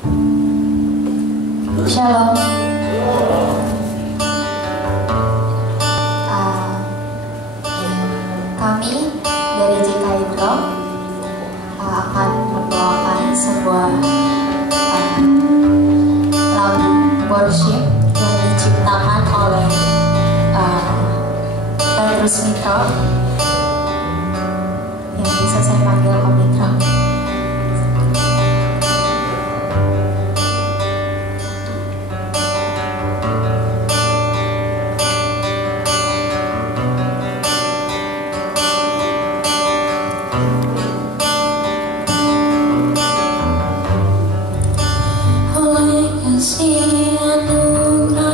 Shalom. Kami dari JKI Blok akan membawakan sebuah lagu worship yang diciptakan oleh Petrus Mitro, yang bisa saya panggil Om Mitro. Yang termuda,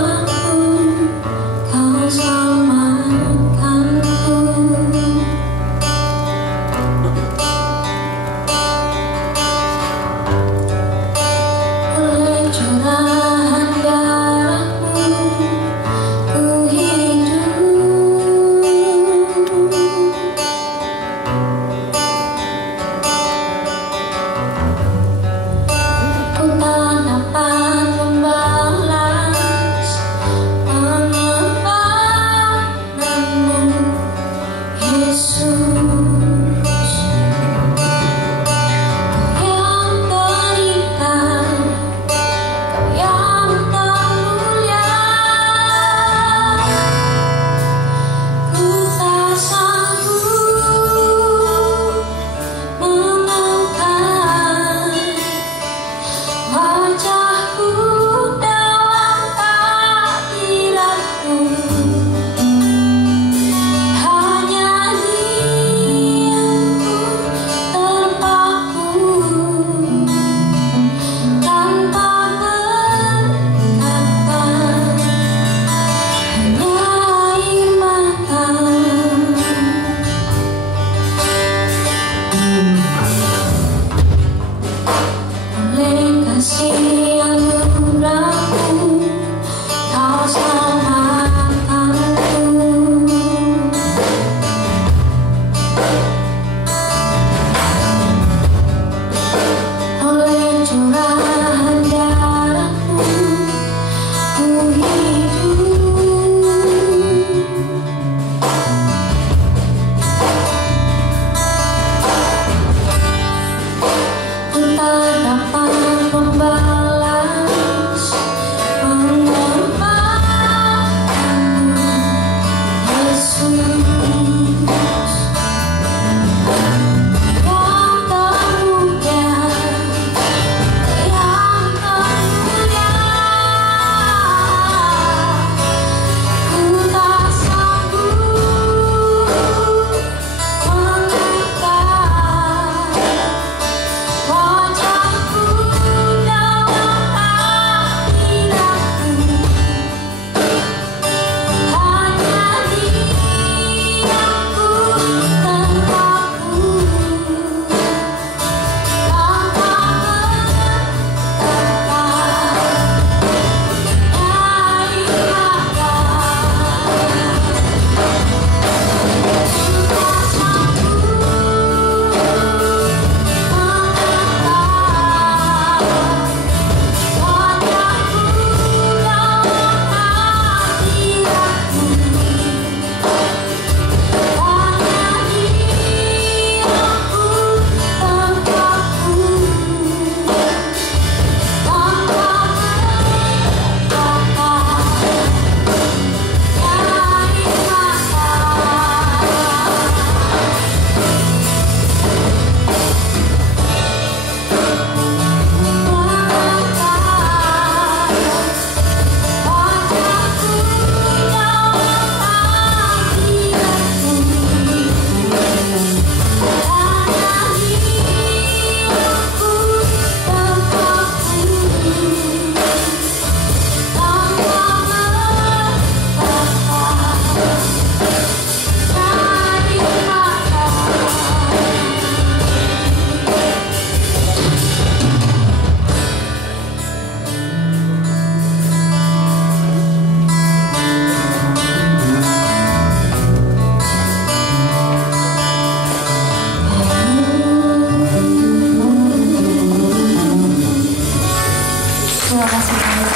Terima kasih banyak.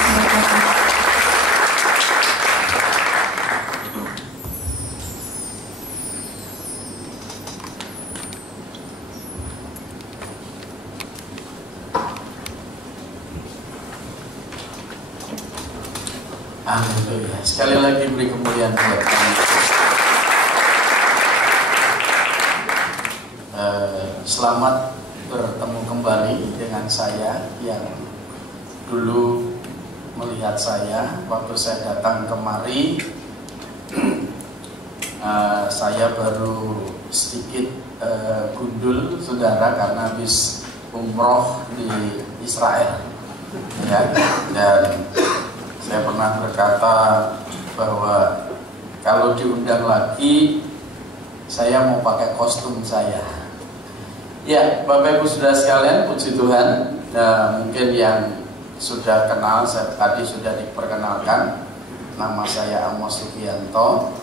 Haleluya. Sekali lagi beri kemuliaan buat kami. Selamat bertemu kembali dengan saya yang dulu melihat saya waktu saya datang kemari. Saya baru sedikit gundul, saudara, karena habis umroh di Israel, ya. Dan saya pernah berkata bahwa kalau diundang lagi, saya mau pakai kostum saya. Ya, Bapak Ibu Saudara sekalian, puji Tuhan. Mungkin yang sudah kenal, saya tadi sudah diperkenalkan. Nama saya Amos Sugianto.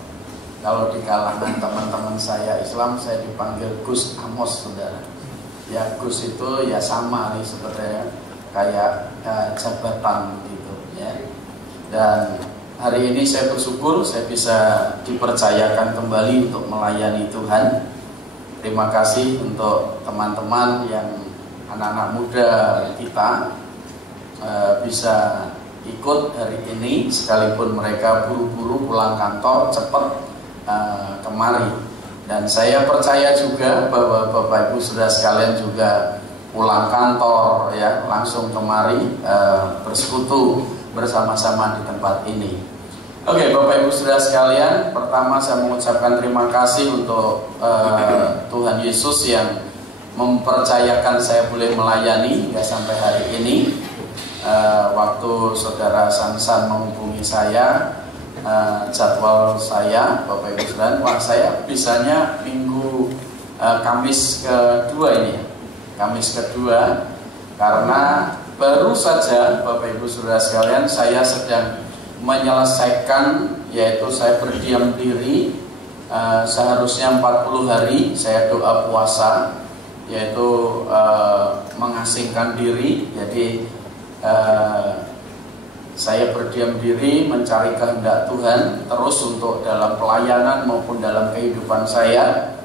Kalau di kalangan teman-teman saya Islam, saya dipanggil Gus Amos, saudara. Ya, Gus itu ya sama nih sebenarnya, kayak jabatan gitu, ya. Dan hari ini saya bersyukur saya bisa dipercayakan kembali untuk melayani Tuhan. Terima kasih untuk teman-teman yang anak-anak muda kita bisa ikut hari ini, sekalipun mereka buru-buru pulang kantor cepat kemari. Dan saya percaya juga bahwa Bapak Ibu Saudara sekalian juga pulang kantor ya langsung kemari bersekutu bersama-sama di tempat ini. Oke, Bapak Ibu Saudara sekalian, pertama saya mengucapkan terima kasih untuk Tuhan Yesus yang mempercayakan saya boleh melayani hingga sampai hari ini. Waktu Saudara Sansan menghubungi saya, jadwal saya, Bapak Ibu Saudara, wah saya bisanya minggu Kamis kedua ini, Kamis kedua, karena baru saja Bapak Ibu Saudara sekalian saya sedang menyelesaikan, yaitu saya berdiam diri seharusnya 40 hari saya doa puasa, yaitu mengasingkan diri. Jadi saya berdiam diri mencari kehendak Tuhan terus untuk dalam pelayanan maupun dalam kehidupan saya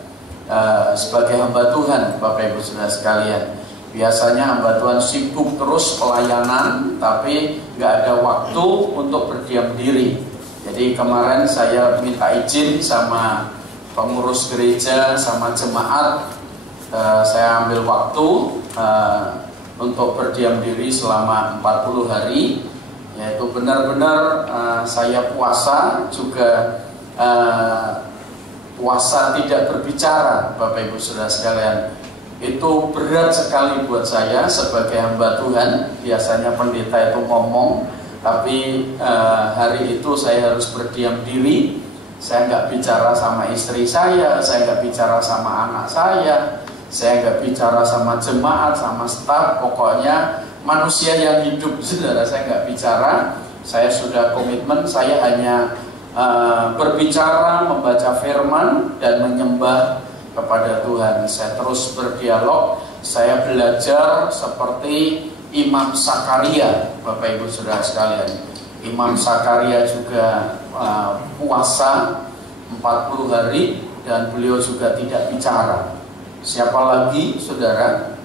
sebagai hamba Tuhan, Bapak Ibu Saudara sekalian. Biasanya hamba Tuhan sibuk terus pelayanan, tapi nggak ada waktu untuk berdiam diri. Jadi kemarin saya minta izin sama pengurus gereja, sama jemaat, saya ambil waktu untuk berdiam diri selama 40 hari, yaitu benar-benar saya puasa juga puasa tidak berbicara, Bapak Ibu Saudara sekalian. Itu berat sekali buat saya sebagai hamba Tuhan. Biasanya pendeta itu ngomong, tapi hari itu saya harus berdiam diri. Saya nggak bicara sama istri saya nggak bicara sama anak saya nggak bicara sama jemaat, sama staf, pokoknya manusia yang hidup, saudara, saya nggak bicara. Saya sudah komitmen, saya hanya berbicara, membaca firman, dan menyembah kepada Tuhan. Saya terus berdialog, saya belajar seperti Imam Sakaria, Bapak Ibu Saudara sekalian. Imam Sakaria juga puasa 40 hari dan beliau juga tidak bicara. Siapa lagi, saudara?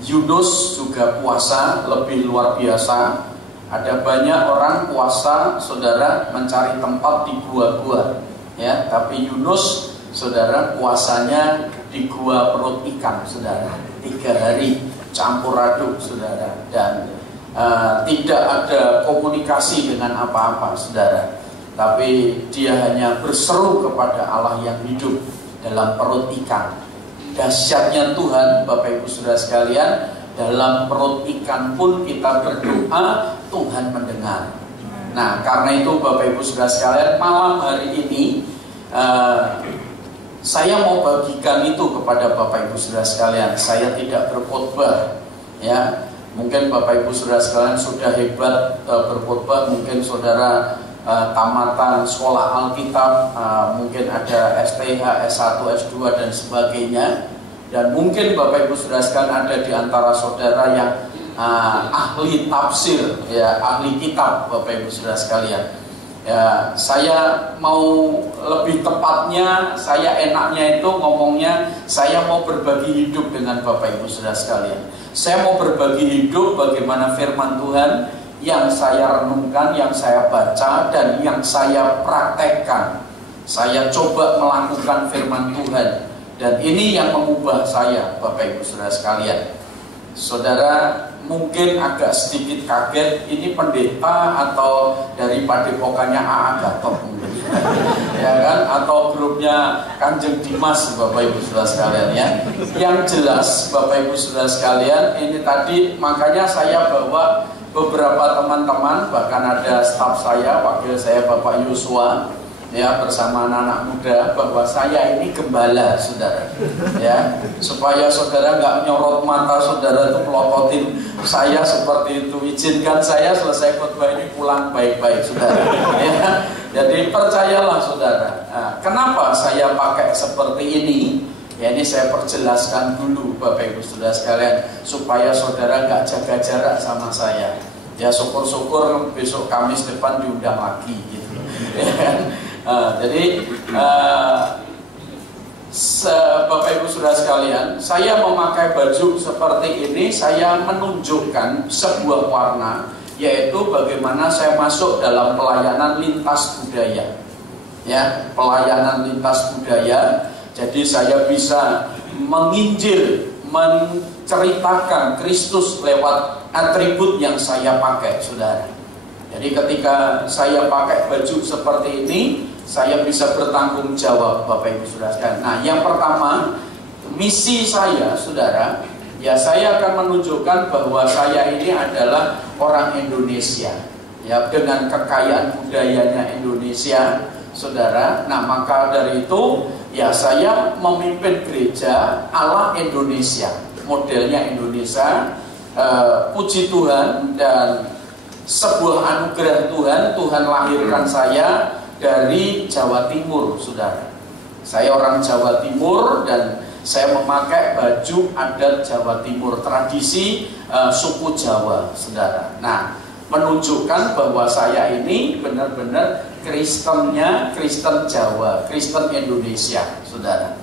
Yunus juga puasa lebih luar biasa. Ada banyak orang puasa, saudara, mencari tempat di gua-gua, ya. Tapi Yunus, saudara, puasanya di gua perut ikan, saudara, 3 hari campur aduk, saudara, dan tidak ada komunikasi dengan apa-apa, saudara. Tapi dia hanya berseru kepada Allah yang hidup dalam perut ikan. Dahsyatnya Tuhan, Bapak Ibu Saudara sekalian, dalam perut ikan pun kita berdoa, Tuhan mendengar. Nah, karena itu Bapak Ibu Saudara sekalian, malam hari ini saya mau bagikan itu kepada Bapak Ibu Saudara sekalian. Saya tidak berkhotbah, ya. Mungkin Bapak Ibu Saudara sekalian sudah hebat berkhotbah, mungkin saudara tamatan sekolah Alkitab, mungkin ada SPH, S1, S2 dan sebagainya. Dan mungkin Bapak Ibu Saudara sekalian ada di antara saudara yang ahli tafsir, ya, ahli kitab, Bapak Ibu Saudara sekalian. Ya, saya mau lebih tepatnya, saya enaknya itu ngomongnya, saya mau berbagi hidup dengan Bapak Ibu Saudara sekalian. Saya mau berbagi hidup bagaimana firman Tuhan yang saya renungkan, yang saya baca, dan yang saya praktekkan. Saya coba melakukan firman Tuhan, dan ini yang mengubah saya, Bapak Ibu Saudara sekalian. Saudara mungkin agak sedikit kaget, ini pendeta atau dari padepokannya A.A. Gatot mungkin, ya kan, atau grupnya Kanjeng Dimas, Bapak Ibu Saudara sekalian, ya. Yang jelas, Bapak Ibu Saudara sekalian, ini tadi makanya saya bawa beberapa teman-teman, bahkan ada staf saya, wakil saya Bapak Yosua, ya, bersama anak-anak muda, bahwa saya ini gembala, saudara, ya, supaya saudara nggak menyorot mata saudara itu melototin saya seperti itu. Izinkan saya selesai khotbah ini pulang baik-baik, saudara, ya. Jadi percayalah, saudara. Nah, kenapa saya pakai seperti ini? Ya, ini saya perjelaskan dulu, Bapak Ibu Saudara sekalian, supaya saudara nggak jaga jarak sama saya. Ya, syukur-syukur besok Kamis depan diundang lagi, gitu. Ya. Jadi Bapak Ibu Saudara sekalian, saya memakai baju seperti ini, saya menunjukkan sebuah warna, yaitu bagaimana saya masuk dalam pelayanan lintas budaya, ya, pelayanan lintas budaya. Jadi saya bisa menginjil, menceritakan Kristus lewat atribut yang saya pakai, saudara. Jadi ketika saya pakai baju seperti ini, saya bisa bertanggung jawab, Bapak Ibu Saudara sekalian. Nah, yang pertama, misi saya, saudara, ya, saya akan menunjukkan bahwa saya ini adalah orang Indonesia, ya, dengan kekayaan budayanya Indonesia, saudara. Nah, maka dari itu, ya, saya memimpin gereja ala Indonesia, modelnya Indonesia. Puji Tuhan, dan sebuah anugerah Tuhan, Tuhan lahirkan saya dari Jawa Timur, saudara. Saya orang Jawa Timur, dan saya memakai baju adat Jawa Timur, tradisi suku Jawa, saudara. Nah, menunjukkan bahwa saya ini benar-benar Kristennya, Kristen Jawa, Kristen Indonesia, saudara.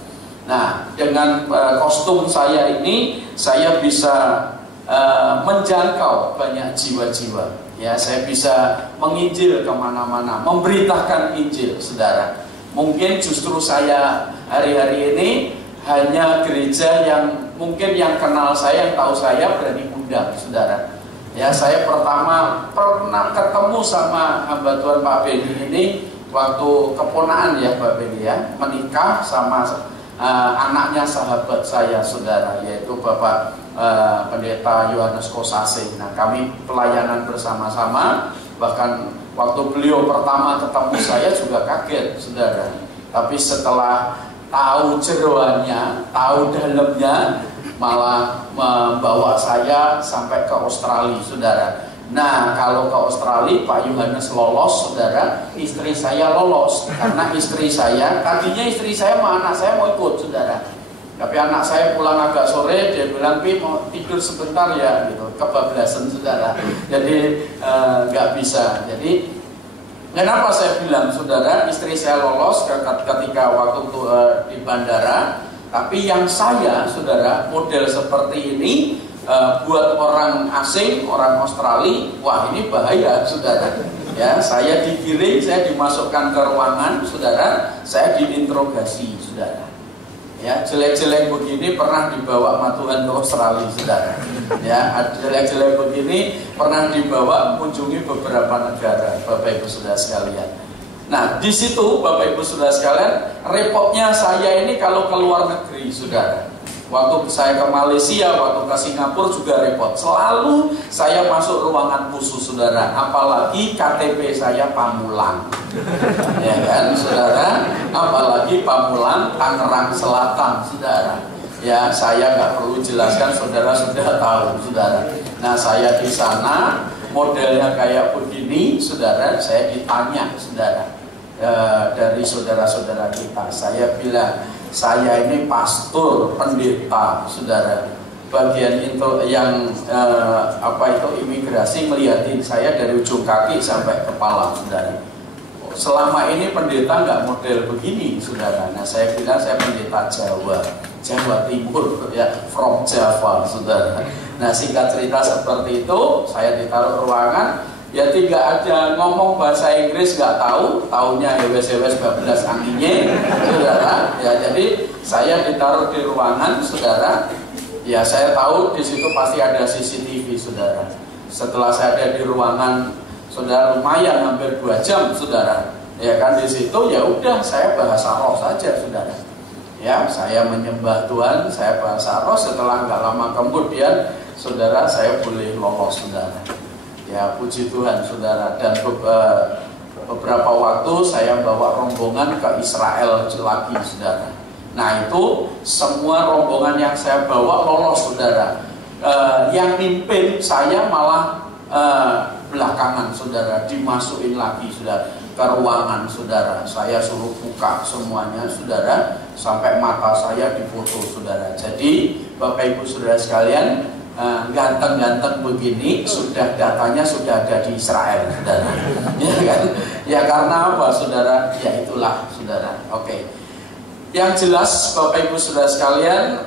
Nah, dengan kostum saya ini, saya bisa menjangkau banyak jiwa-jiwa. Ya, saya bisa menginjil kemana-mana, memberitakan Injil, saudara. Mungkin justru saya hari-hari ini hanya gereja yang mungkin yang kenal saya, yang tahu saya berani undang, saudara. Ya, saya pertama pernah ketemu sama hamba Tuhan Pak Beni ini waktu keponaan, ya, Pak Beni, ya, menikah sama anaknya sahabat saya, saudara, yaitu Bapak Pendeta Yohanes Kosase. Nah, kami pelayanan bersama-sama. Bahkan waktu beliau pertama ketemu saya juga kaget, saudara. Tapi setelah tahu jeroannya, tahu dalamnya, malah membawa saya sampai ke Australia, saudara. Nah, kalau ke Australia, Pak Yohanes lolos, saudara, istri saya lolos. Karena istri saya, tadinya istri saya sama anak saya mau ikut, saudara. Tapi anak saya pulang agak sore, dia bilang, "Pi, mau tidur sebentar ya," gitu, kebablasan, saudara. Jadi nggak bisa. Jadi kenapa saya bilang, saudara, istri saya lolos ketika waktu itu di bandara. Tapi yang saya, saudara, model seperti ini buat orang asing, orang Australia, wah, ini bahaya, saudara. Ya, saya digiring, saya dimasukkan ke ruangan, saudara, saya diinterogasi, saudara. Ya, jelek-jelek begini pernah dibawa sama Tuhan ke Australia, saudara. Ya, jelek-jelek begini pernah dibawa mengunjungi beberapa negara, Bapak Ibu Saudara sekalian. Nah, di situ, Bapak Ibu Saudara sekalian, repotnya saya ini kalau ke luar negeri, saudara. Waktu saya ke Malaysia, waktu ke Singapura juga repot. Selalu saya masuk ruangan khusus, saudara. Apalagi KTP saya Pamulang, ya kan, saudara. Apalagi Pamulang, Tangerang Selatan, saudara. Ya, saya nggak perlu jelaskan, saudara sudah tahu, saudara. Nah, saya di sana modelnya kayak begini, saudara. Saya ditanya, saudara, dari saudara-saudara kita. Saya bilang, saya ini pastor, pendeta, saudara. bagian itu yang imigrasi melihatin saya dari ujung kaki sampai kepala, saudara. Selama ini pendeta nggak model begini, saudara. Nah, saya bilang saya pendeta Jawa Timur, ya, from Java, saudara. Nah, singkat cerita seperti itu, saya ditaruh ruangan, ya tidak ada ngomong bahasa Inggris, nggak tahu, taunya hewes-hewes 12 anginnya, saudara. Ya, jadi saya ditaruh di ruangan, saudara. Ya, saya tahu di situ pasti ada CCTV, saudara. Setelah saya ada di ruangan, saudara, lumayan hampir 2 jam, saudara. Ya kan, di situ ya udah saya bahasa roh saja, saudara. Ya, saya menyembah Tuhan, saya bahasa roh. Setelah nggak lama kemudian, saudara, saya boleh lolos, saudara. Ya, puji Tuhan, saudara. Dan beberapa waktu saya bawa rombongan ke Israel lagi, saudara. Nah, itu semua rombongan yang saya bawa lolos, saudara. Yang mimpin saya malah belakangan, saudara, dimasukin lagi, saudara, ke ruangan, saudara. Saya suruh buka semuanya, saudara, sampai mata saya difoto, saudara. Jadi Bapak Ibu saudara sekalian, ganteng-ganteng begini sudah datanya sudah ada di Israel, saudara. Ya kan? Ya karena apa, saudara? Ya itulah, saudara. Oke. Yang jelas Bapak Ibu saudara sekalian,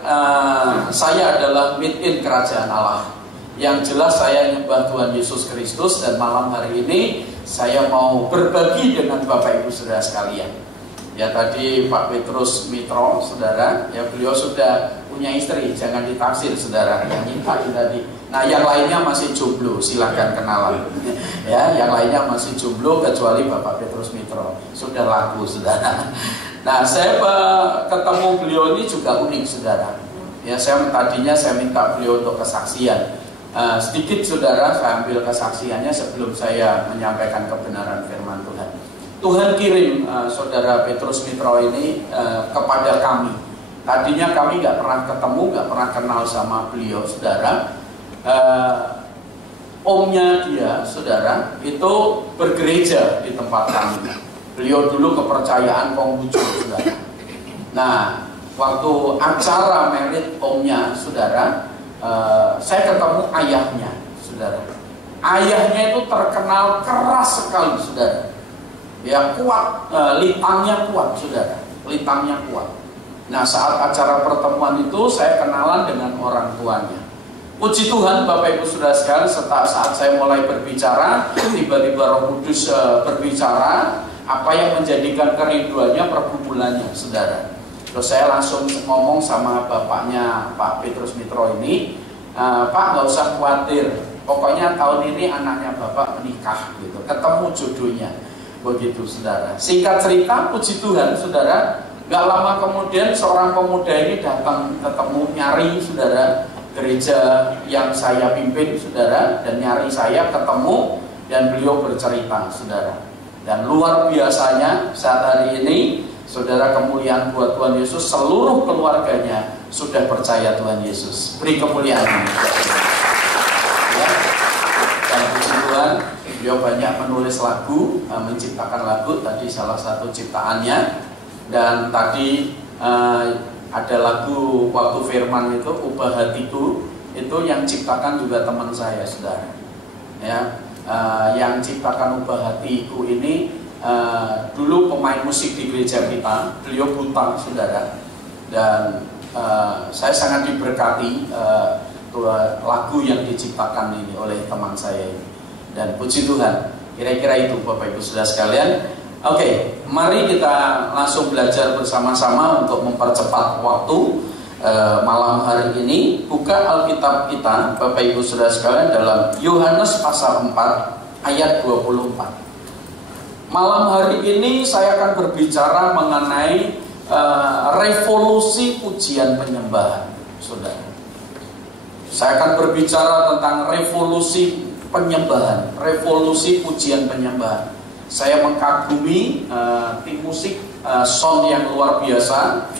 saya adalah mid-in kerajaan Allah. Yang jelas saya nyembah Tuhan Yesus Kristus, dan malam hari ini saya mau berbagi dengan Bapak Ibu saudara sekalian. Ya, tadi Pak Petrus Mitro, saudara, ya beliau sudah punya istri, jangan ditaksir, saudara, yang nyimpain tadi. Nah, yang lainnya masih jomblo, silahkan kenalan. Ya, yang lainnya masih jomblo kecuali Bapak Petrus Mitro, sudah laku, saudara. Nah, saya ketemu beliau ini juga unik, saudara. Ya, tadinya saya minta beliau untuk kesaksian. Sedikit, saudara, saya ambil kesaksiannya sebelum saya menyampaikan kebenaran firman Tuhan. Tuhan kirim saudara Petrus Mitro ini kepada kami. Tadinya kami nggak pernah ketemu, nggak pernah kenal sama beliau, saudara. Omnya dia, saudara, itu bergereja di tempat kami. Beliau dulu kepercayaan Konghucu, saudara. Nah, waktu acara merit omnya, saudara, saya ketemu ayahnya, saudara. Ayahnya itu terkenal keras sekali, saudara. Ya, kuat, litangnya kuat, saudara. Litangnya kuat. Nah, saat acara pertemuan itu saya kenalan dengan orang tuanya. Puji Tuhan, Bapak Ibu saudara sekalian, saat saya mulai berbicara, tiba-tiba Roh Kudus berbicara apa yang menjadikan kerinduannya, pergumulannya, saudara. Terus saya langsung ngomong sama bapaknya Pak Petrus Mitro ini, Pak, nggak usah khawatir, pokoknya tahun ini anaknya Bapak menikah, gitu, ketemu jodohnya, begitu, saudara. Singkat cerita, puji Tuhan, saudara, nggak lama kemudian seorang pemuda ini datang ketemu, nyari, saudara, gereja yang saya pimpin, saudara, dan nyari saya, ketemu, dan beliau bercerita, saudara. Dan luar biasanya saat hari ini, saudara, kemuliaan buat Tuhan Yesus, seluruh keluarganya sudah percaya Tuhan Yesus. Beri kemuliaan. Ya. Dan puji Tuhan, beliau banyak menulis lagu, menciptakan lagu, tadi salah satu ciptaannya. Dan tadi ada lagu waktu firman itu, Ubah Hatiku, itu yang ciptakan juga teman saya, saudara. Ya, yang ciptakan Ubah Hatiku ini dulu pemain musik di gereja kita, beliau buta, saudara. Dan saya sangat diberkati lagu yang diciptakan ini oleh teman saya ini. Dan puji Tuhan, kira-kira itu Bapak Ibu saudara sekalian. Oke, mari kita langsung belajar bersama-sama untuk mempercepat waktu malam hari ini. Buka Alkitab kita, Bapak Ibu saudara sekalian, dalam Yohanes pasal 4 ayat 24. Malam hari ini saya akan berbicara mengenai revolusi pujian penyembahan, saudara. Saya akan berbicara tentang revolusi penyembahan, revolusi pujian penyembahan. Saya mengagumi tim musik sound yang luar biasa,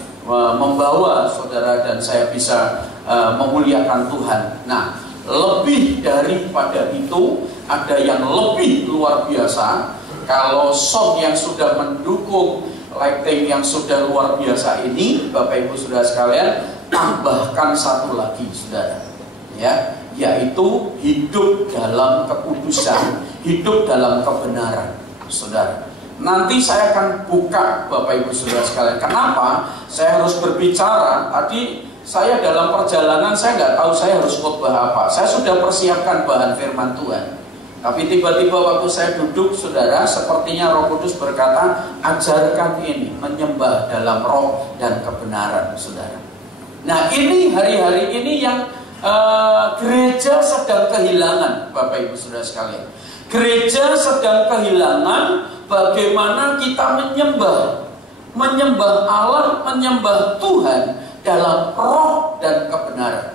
membawa saudara dan saya bisa memuliakan Tuhan. Nah, lebih daripada itu, ada yang lebih luar biasa. Kalau sound yang sudah mendukung lighting yang sudah luar biasa ini, Bapak Ibu saudara sekalian, tambahkan satu lagi, saudara, ya, yaitu hidup dalam kekudusan, hidup dalam kebenaran, saudara. Nanti saya akan buka, Bapak Ibu Saudara sekalian. Kenapa saya harus berbicara? Tadi saya dalam perjalanan, saya nggak tahu saya harus khotbah apa. Saya sudah persiapkan bahan firman Tuhan, tapi tiba-tiba waktu saya duduk, saudara, sepertinya Roh Kudus berkata, ajarkan ini, menyembah dalam roh dan kebenaran, saudara. Nah, ini hari-hari ini yang gereja sedang kehilangan, Bapak Ibu Saudara sekalian. Gereja sedang kehilangan bagaimana kita menyembah Allah, menyembah Tuhan dalam roh dan kebenaran.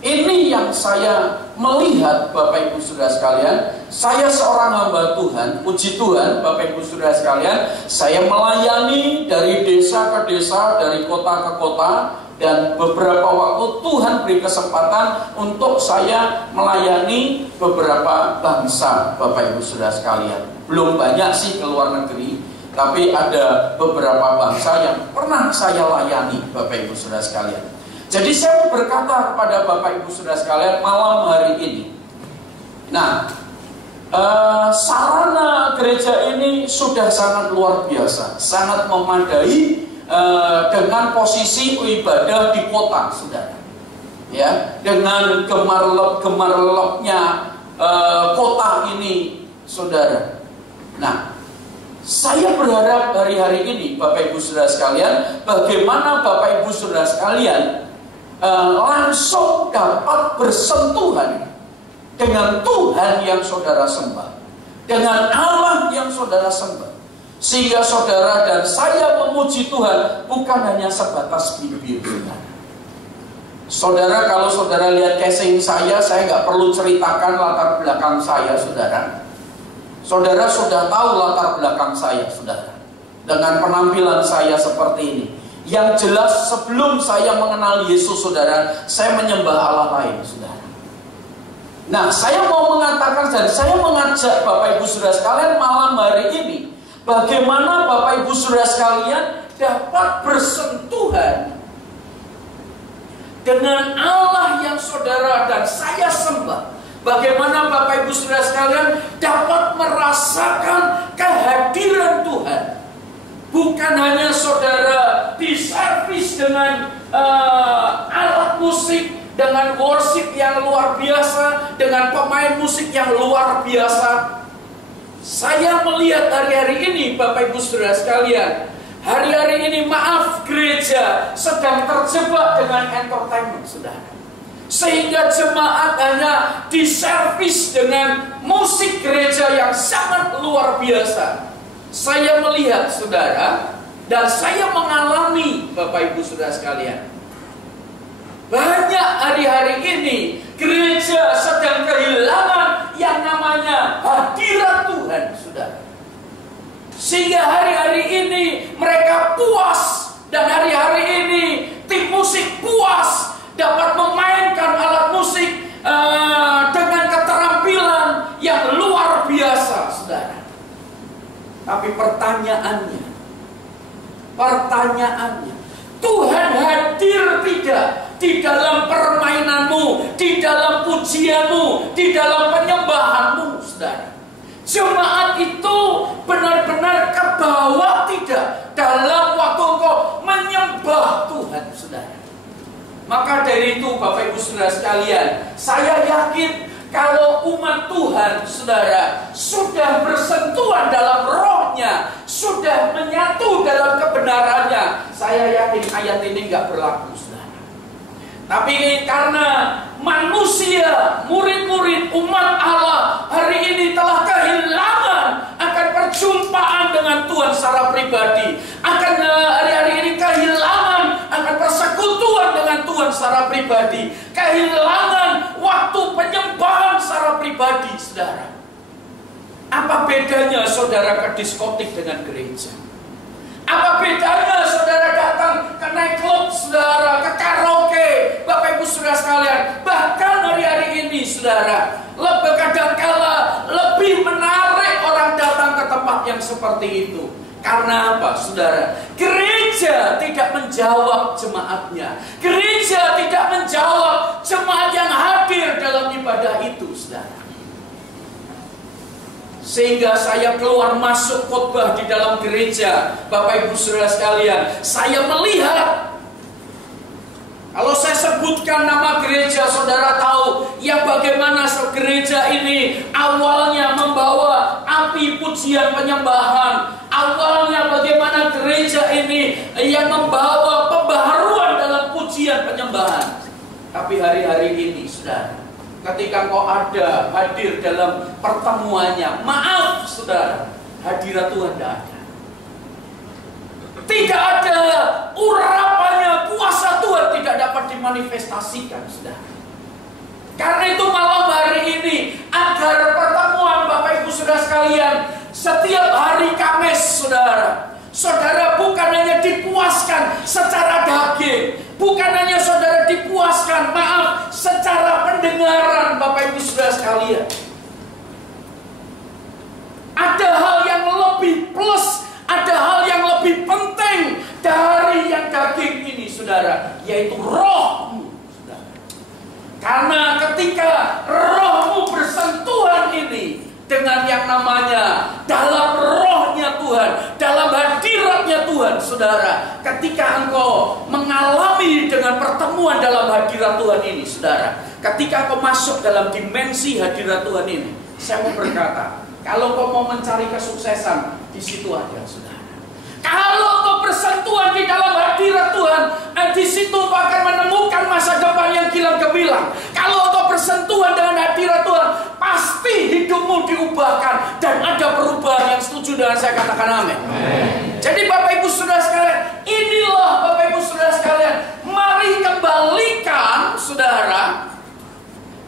Ini yang saya melihat, Bapak Ibu Saudara sekalian. Saya seorang hamba Tuhan, puji Tuhan, Bapak Ibu Saudara sekalian. Saya melayani dari desa ke desa, dari kota ke kota. Dan beberapa waktu Tuhan beri kesempatan untuk saya melayani beberapa bangsa, Bapak Ibu Saudara sekalian. Belum banyak sih ke luar negeri, tapi ada beberapa bangsa yang pernah saya layani, Bapak Ibu Saudara sekalian. Jadi saya berkata kepada Bapak Ibu Saudara sekalian malam hari ini. Nah, sarana gereja ini sudah sangat luar biasa, sangat memadai. Dengan posisi ibadah di kota, saudara, ya, dengan gemarlapnya kota ini, saudara. Nah, saya berharap hari-hari ini, Bapak Ibu Saudara sekalian, bagaimana Bapak Ibu Saudara sekalian langsung dapat bersentuhan dengan Tuhan yang saudara sembah, dengan Allah yang saudara sembah. Sehingga saudara dan saya memuji Tuhan bukan hanya sebatas bibir, saudara. Saudara, kalau saudara lihat casing saya nggak perlu ceritakan latar belakang saya, saudara. Saudara sudah tahu latar belakang saya, saudara. Dengan penampilan saya seperti ini. Yang jelas sebelum saya mengenal Yesus, saudara, saya menyembah Allah lain, saudara. Nah, saya mau mengatakan dan saya mengajak Bapak Ibu Saudara sekalian malam hari ini, bagaimana Bapak Ibu Saudara sekalian dapat bersentuhan dengan Allah yang saudara dan saya sembah. Bagaimana Bapak Ibu Saudara sekalian dapat merasakan kehadiran Tuhan. Bukan hanya saudara diservis dengan alat musik, dengan worship yang luar biasa, dengan pemain musik yang luar biasa. Saya melihat hari-hari ini, Bapak Ibu Saudara sekalian, hari-hari ini maaf, gereja sedang terjebak dengan entertainment, saudara. Sehingga jemaat hanya diservis dengan musik gereja yang sangat luar biasa. Saya melihat, saudara, dan saya mengalami, Bapak Ibu Saudara sekalian, banyak hari-hari ini gereja sedang kehilangan yang namanya hadirat Tuhan, saudara. Sehingga hari-hari ini mereka puas, dan hari-hari ini tim musik puas dapat memainkan alat musik dengan keterampilan yang luar biasa, saudara. Tapi pertanyaannya, Tuhan hadir tidak di dalam permainanmu, di dalam pujianmu, di dalam penyembahanmu, saudara. Jemaat itu benar-benar kebawa tidak dalam waktu engkau menyembah Tuhan, saudara. Maka dari itu, Bapak Ibu Saudara sekalian, saya yakin kalau umat Tuhan, saudara, sudah bersentuhan dalam rohnya, sudah menyatu dalam kebenarannya, saya yakin ayat ini nggak berlaku, saudara. Tapi karena manusia, murid-murid umat Allah hari ini telah kehilangan akan perjumpaan dengan Tuhan secara pribadi, akan hari-hari ini kehilangan akan persekutuan dengan Tuhan secara pribadi, kehilangan waktu penyembahan secara pribadi, saudara. Apa bedanya saudara ke diskotik dengan gereja? Apa bedanya saudara datang ke nightclub, saudara, ke karaoke, Bapak Ibu Saudara sekalian? Bahkan hari-hari ini, saudara, kadangkala lebih menarik orang datang ke tempat yang seperti itu Karena apa, saudara? Gereja tidak menjawab jemaatnya. Gereja tidak menjawab jemaat yang hadir dalam ibadah itu, saudara. Sehingga saya keluar masuk khotbah di dalam gereja, Bapak Ibu Saudara sekalian, saya melihat, kalau saya sebutkan nama gereja, saudara tahu yang bagaimana gereja ini awalnya membawa api pujian penyembahan. Awalnya bagaimana gereja ini yang membawa pembaharuan dalam pujian penyembahan. Tapi hari-hari ini, saudara, ketika kau ada hadir dalam pertemuannya, maaf saudara, hadirat Tuhan tidak ada. Tidak ada urapannya, kuasa Tuhan tidak dapat dimanifestasikan, saudara. Karena itu malam hari ini, agar pertemuan Bapak Ibu Saudara sekalian, setiap hari Kamis, saudara, saudara bukan hanya dipuaskan secara daging, bukan hanya saudara dipuaskan, maaf, secara pendengaran, Bapak Ibu Saudara sekalian. Ada hal yang lebih plus, ada hal yang lebih penting dari yang daging ini, saudara, yaitu rohmu, saudara. Karena ketika rohmu bersentuhan ini dengan yang namanya dalam rohnya Tuhan, dalam hadiratnya Tuhan, saudara, ketika engkau mengalami dengan pertemuan dalam hadirat Tuhan ini, saudara, ketika engkau masuk dalam dimensi hadirat Tuhan ini, saya mau berkata, kalau kau mau mencari kesuksesan, di situ aja, saudara. Kalau kau bersentuhan di dalam hadirat Tuhan, di situ kau akan menemukan masa depan yang kilang gemilang. Kalau kau bersentuhan dengan hadirat Tuhan, pasti hidupmu diubahkan dan ada perubahan yang setuju dengan saya katakan amin. Jadi Bapak Ibu Saudara sekalian, inilah Bapak Ibu Saudara sekalian, mari kembalikan saudara,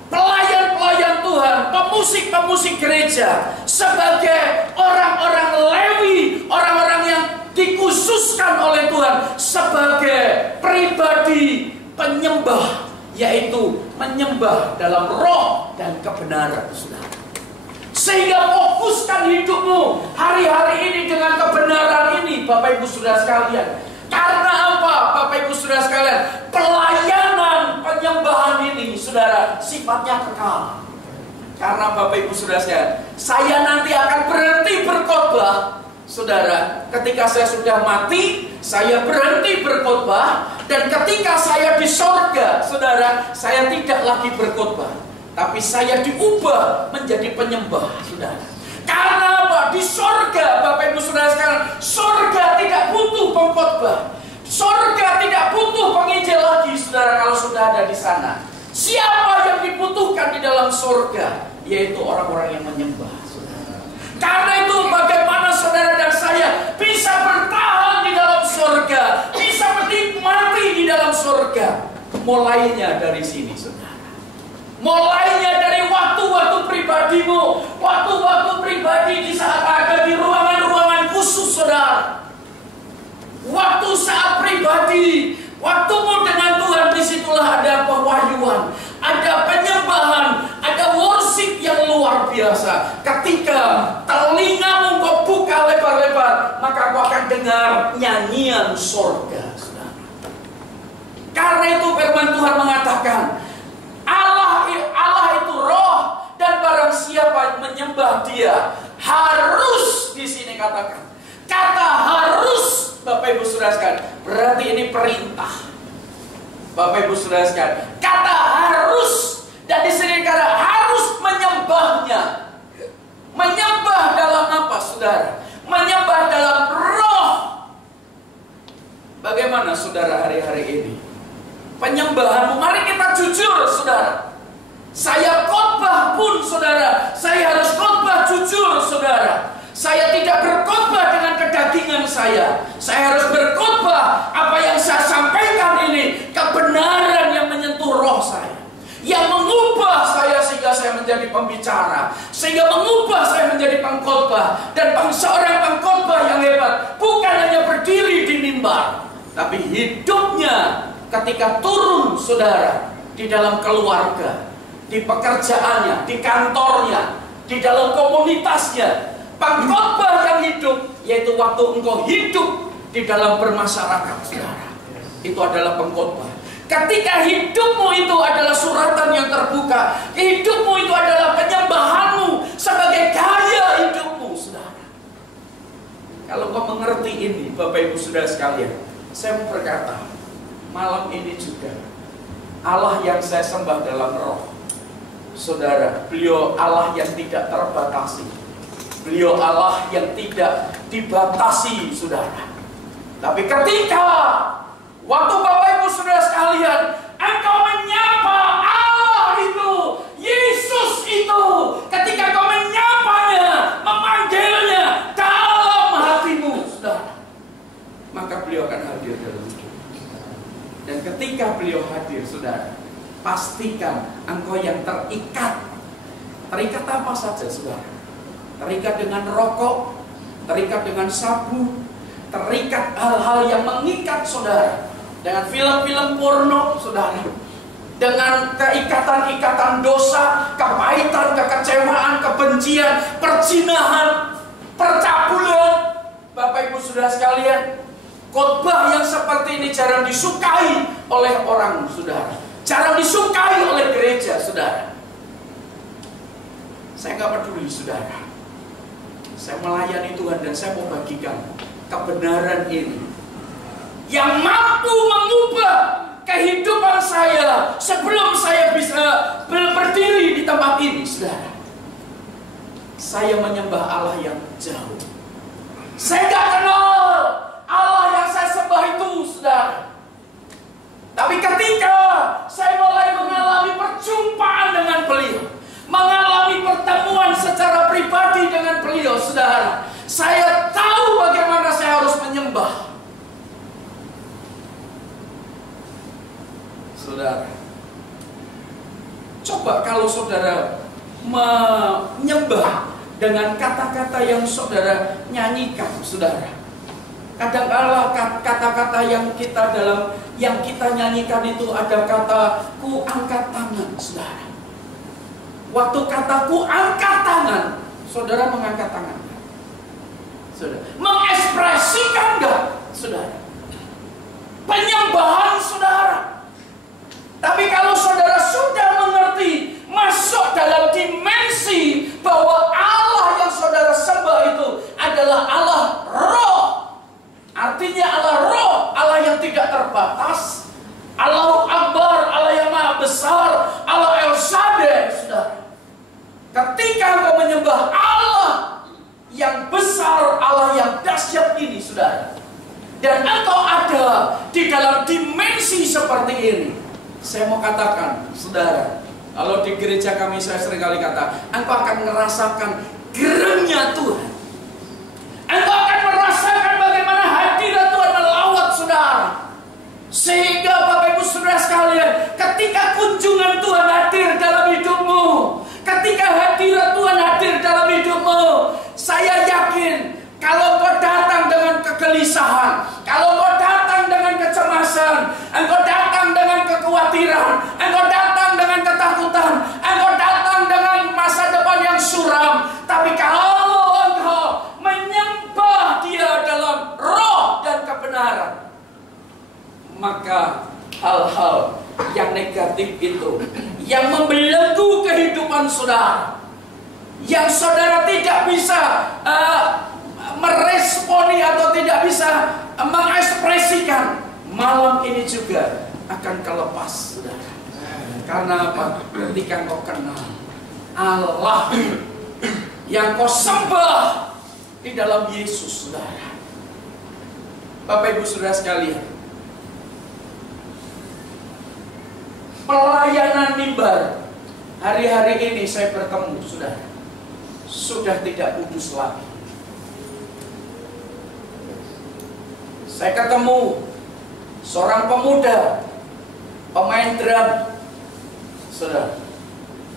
pelayan-pelayan Tuhan, pemusik-pemusik gereja sebagai orang-orang Lewi, orang-orang yang dikhususkan oleh Tuhan sebagai pribadi penyembah, yaitu menyembah dalam roh dan kebenaran, saudara. Sehingga fokuskan hidupmu hari-hari ini dengan kebenaran ini, Bapak Ibu Saudara sekalian. Karena apa, Bapak Ibu Saudara sekalian? Pelayanan penyembahan ini, saudara, sifatnya kekal. Karena Bapak Ibu Saudara sekalian, saya nanti akan berhenti berkhotbah, saudara. Ketika saya sudah mati, saya berhenti berkhotbah. Dan ketika saya di sorga, saudara, saya tidak lagi berkhotbah, tapi saya diubah menjadi penyembah, saudara. Karena apa? Di sorga, Bapak Ibu Saudara sekalian, sorga tidak butuh pengkhotbah, sorga tidak butuh penginjil lagi, saudara, kalau sudah ada di sana. Siapa yang dibutuhkan di dalam sorga? Yaitu orang-orang yang menyembah, saudara. Karena itu bagaimana saudara dan saya bisa bertahan di dalam sorga, bisa menikmati di dalam sorga? Mulainya dari sini, saudara. Mulainya dari waktu-waktu pribadimu, waktu-waktu pribadi di saat ada di ruangan-ruangan khusus, saudara. Waktu saat pribadi, waktumu dengan Tuhan, disitulah ada pewahyuan, ada penyembahan, ada worship yang luar biasa. Ketika telingamu kau buka lebar-lebar, maka kau akan dengar nyanyian sorga, saudara. Karena itu firman Tuhan mengatakan, Allah itu roh, dan barang siapa menyembah Dia harus, di sini katakan, kata harus, Bapak Ibu Saudara sekalian, berarti ini perintah. Bapak Ibu Saudara sekalian, kata harus, dan di sini kata harus menyembahnya. Menyembah dalam apa, saudara? Menyembah dalam roh. Bagaimana saudara hari-hari ini penyembahanmu? Mari kita jujur, saudara. Saya khotbah pun, saudara, saya harus khotbah jujur, saudara. Saya tidak berkhotbah dengan kedagingan saya. Saya harus berkhotbah apa yang saya sampaikan ini kebenaran yang menyentuh roh saya, yang mengubah saya sehingga saya menjadi pembicara, sehingga mengubah saya menjadi pengkhotbah. Dan seorang pengkhotbah yang hebat bukan hanya berdiri di mimbar, tapi hidupnya ketika turun, saudara, di dalam keluarga, di pekerjaannya, di kantornya, di dalam komunitasnya, Pengkhotbah yang hidup, yaitu waktu engkau hidup di dalam bermasyarakat, saudara. Itu adalah pengkhotbah. Ketika hidupmu itu adalah suratan yang terbuka, hidupmu itu adalah penyembahanmu sebagai gaya hidupmu, saudara. Kalau kau mengerti ini, Bapak Ibu Saudara sekalian, saya mau berkata, malam ini juga Allah yang saya sembah dalam roh, saudara, beliau Allah yang tidak terbatasi, beliau Allah yang tidak dibatasi, saudara. Tapi ketika waktu Bapak Ibu Saudara sekalian, engkau menyapa Allah itu, Yesus itu, ketika kau menyapanya, memanggilnya dalam hatimu, saudara, maka beliau akan hadir dalam hidup. Dan ketika beliau hadir, saudara, pastikan engkau yang terikat. Terikat apa saja, saudara? Terikat dengan rokok, terikat dengan sabu, terikat hal-hal yang mengikat, saudara. Dengan film-film porno, saudara. Dengan keikatan-ikatan dosa, kepahitan, kekecewaan, kebencian, perzinahan, percabulan. Bapak Ibu Saudara sekalian, khotbah yang seperti ini jarang disukai oleh orang, saudara. Jarang disukai oleh gereja, saudara. Saya nggak peduli, saudara. Saya melayani Tuhan dan saya mau bagikan kebenaran ini yang mampu mengubah kehidupan saya sebelum saya bisa berdiri di tempat ini, saudara. Saya menyembah Allah yang jauh. Saya gak kenal Allah yang saya sembah itu, saudara. Tapi ketika saya mulai mengalami perjumpaan dengan beliau, mengalami pertemuan secara pribadi dengan beliau, saudara, saya tahu bagaimana saya harus menyembah. Saudara, coba kalau saudara menyembah dengan kata-kata yang saudara nyanyikan, saudara. Kadang-kala kata-kata yang kita nyanyikan itu ada kata ku angkat tangan, saudara. Waktu kataku angkat tangan, saudara mengangkat tangan, saudara mengekspresikan enggak, saudara, penyembahan saudara. Tapi kalau saudara sudah mengerti, masuk dalam dimensi bahwa Allah yang saudara sembah itu adalah Allah Roh. Artinya Allah Roh, Allah yang tidak terbatas, Allahu Akbar, Allah yang maha besar, Allah El Shaddai, saudara. Ketika engkau menyembah Allah yang besar, Allah yang dahsyat ini, saudara, dan engkau ada di dalam dimensi seperti ini, saya mau katakan, saudara, kalau di gereja kami saya seringkali kata, engkau akan merasakan gerengnya Tuhan. Engkau akan merasakan bagaimana hadirat Tuhan melawat saudara. Sehingga Bapak Ibu Saudara sekalian, ketika kunjungan Tuhan hadir dalam hidupmu, ketika hadirat Tuhan hadir dalam hidupmu, saya yakin kalau kau datang dengan kegelisahan, kalau kau datang dengan kecemasan, engkau datang dengan kekhawatiran, engkau datang dengan ketakutan, engkau datang dengan masa depan yang suram, tapi kalau engkau menyembah Dia dalam roh dan kebenaran, maka hal-hal yang negatif itu, yang membelenggu kehidupan saudara, yang saudara tidak bisa meresponi atau tidak bisa mengekspresikan, malam ini juga akan kelepas, saudara. Karena apa? Ketika kau kenal Allah yang kau sembah di dalam Yesus, saudara. Bapak Ibu Saudara sekalian, pelayanan mimbar hari-hari ini saya bertemu, saudara, sudah tidak kudus lagi. Saya ketemu seorang pemuda, pemain drum, saudara.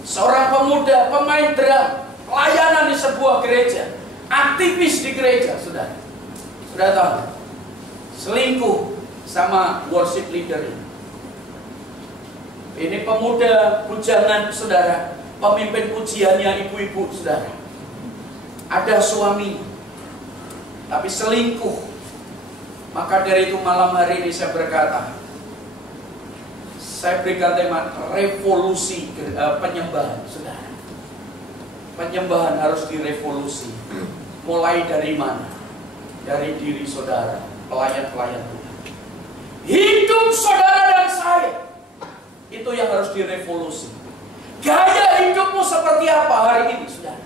Seorang pemuda, pemain drum, pelayanan di sebuah gereja, aktivis di gereja, saudara. Sudah tahu, selingkuh sama worship leader ini. Ini pemuda bujangan, saudara, pemimpin pujiannya ibu-ibu, saudara. ada suami, tapi selingkuh. Maka dari itu malam hari ini saya berkata, saya berikan tema revolusi penyembahan, saudara. Penyembahan harus direvolusi. Mulai dari mana? Dari diri saudara, pelayan-pelayan Tuhan. Hidup saudara dan saya, itu yang harus direvolusi. Gaya hidupmu seperti apa hari ini, saudara?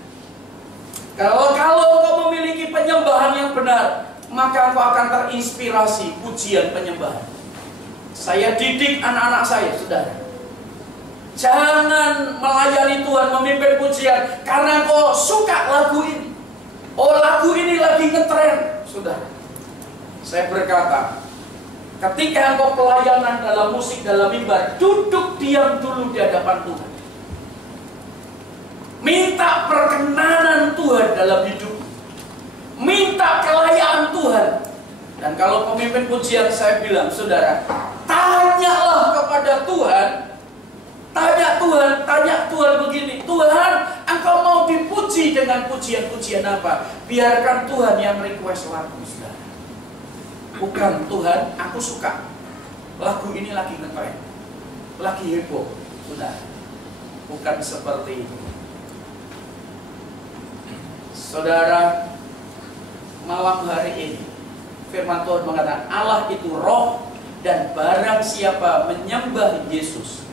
Kalau engkau memiliki penyembahan yang benar, maka engkau akan terinspirasi pujian penyembahan. Saya didik anak-anak saya, saudara. Jangan melayani Tuhan, memimpin pujian karena engkau suka lagu ini. Oh, lagu ini lagi ngetren, saudara. Saya berkata, ketika engkau pelayanan dalam musik, dalam mimbar, duduk diam dulu di hadapan Tuhan. Minta perkenanan Tuhan dalam hidup. Minta kelayaan Tuhan. Dan kalau pemimpin pujian saya bilang, saudara, tanyalah kepada Tuhan. Tanya Tuhan begini, Tuhan, engkau mau dipuji dengan pujian-pujian apa? Biarkan Tuhan yang request lagu, saudara. Bukan, Tuhan, aku suka lagu ini lagi ngetren, lagi heboh, saudara. Bukan seperti itu. Saudara, malam hari ini firman Tuhan mengatakan Allah itu roh, dan barang siapa menyembah Yesus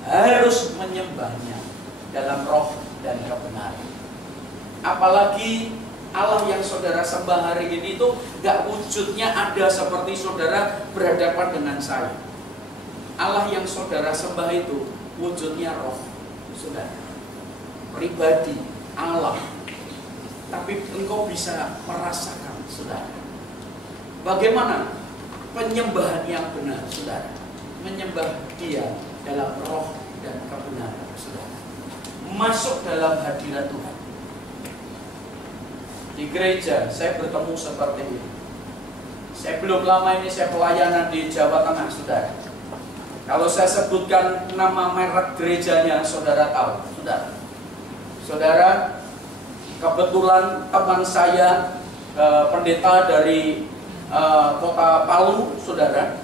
harus menyembahnya dalam roh dan kebenaran. Apalagi Allah yang saudara sembah hari ini itu gak wujudnya ada seperti saudara berhadapan dengan saya. Allah yang saudara sembah itu wujudnya roh, saudara, pribadi Allah. Tapi engkau bisa merasakan, saudara, bagaimana penyembahan yang benar, saudara. Menyembah Dia dalam roh dan kebenaran, saudara. Masuk dalam hadirat Tuhan. Di gereja saya bertemu seperti ini. Saya belum lama ini saya pelayanan di Jawa Tengah, saudara. Kalau saya sebutkan nama merek gerejanya, saudara tahu, saudara. Saudara, kebetulan teman saya pendeta dari kota Palu, saudara.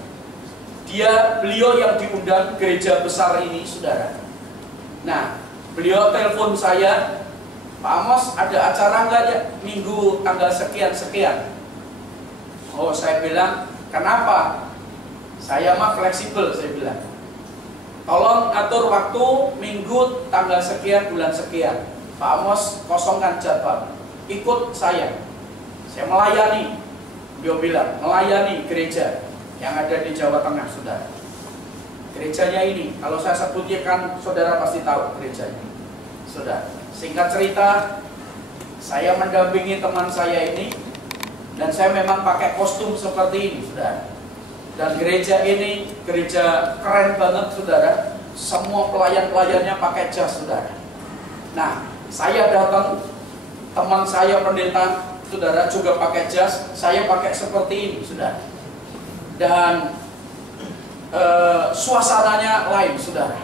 Beliau yang diundang gereja besar ini, saudara. Nah, beliau telepon saya, Pak Amos, ada acara nggak ya minggu tanggal sekian-sekian? Oh, saya bilang, kenapa? Saya mah fleksibel, saya bilang. Tolong atur waktu minggu tanggal sekian, bulan sekian. Pak Amos kosongkan jadwal, ikut saya melayani. Beliau bilang, melayani gereja yang ada di Jawa Tengah, saudara. Gerejanya ini, kalau saya sebutnya kan saudara pasti tahu gerejanya, saudara. Singkat cerita, saya mendampingi teman saya ini, dan saya memang pakai kostum seperti ini, saudara. Dan gereja ini, gereja keren banget, saudara. Semua pelayan-pelayannya pakai jas, saudara. Nah, saya datang, teman saya pendeta, saudara, juga pakai jas, saya pakai seperti ini, saudara. Dan suasananya lain, saudara.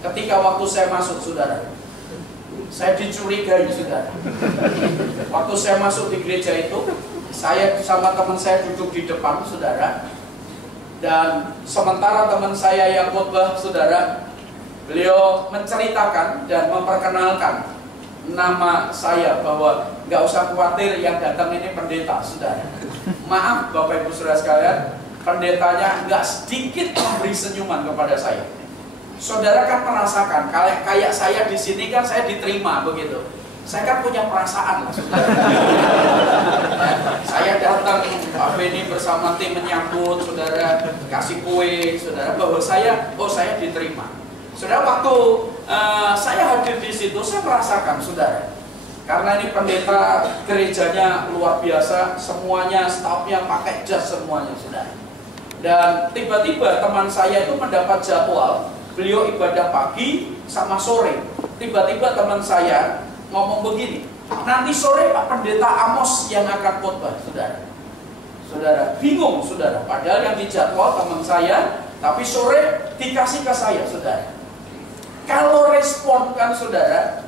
Ketika waktu saya masuk, saudara, saya dicurigai, saudara. Waktu saya masuk di gereja itu, saya sama teman saya duduk di depan, saudara. Dan sementara teman saya yang khotbah, saudara, beliau menceritakan dan memperkenalkan nama saya, bahwa nggak usah khawatir, yang datang ini pendeta, saudara. Maaf Bapak Ibu Saudara sekalian, pendetanya nggak sedikit memberi senyuman kepada saya. Saudara kan merasakan, kayak saya di sini kan saya diterima begitu. Saya kan punya perasaan lah, saudara. Saya datang, Pak Beni bersama tim menyambut, saudara, kasih kue, saudara, bahwa saya diterima. Saudara, waktu saya hadir di situ, saya merasakan, saudara, karena ini pendeta gerejanya luar biasa, semuanya stafnya pakai jas semuanya, saudara. Dan tiba-tiba teman saya itu mendapat jadwal, beliau ibadah pagi sama sore. Tiba-tiba teman saya ngomong begini, nanti sore Pak Pendeta Amos yang akan khotbah, saudara. Saudara, bingung, saudara. Padahal yang dijadwal teman saya, tapi sore dikasih ke saya, saudara. Kalau respon kan, saudara,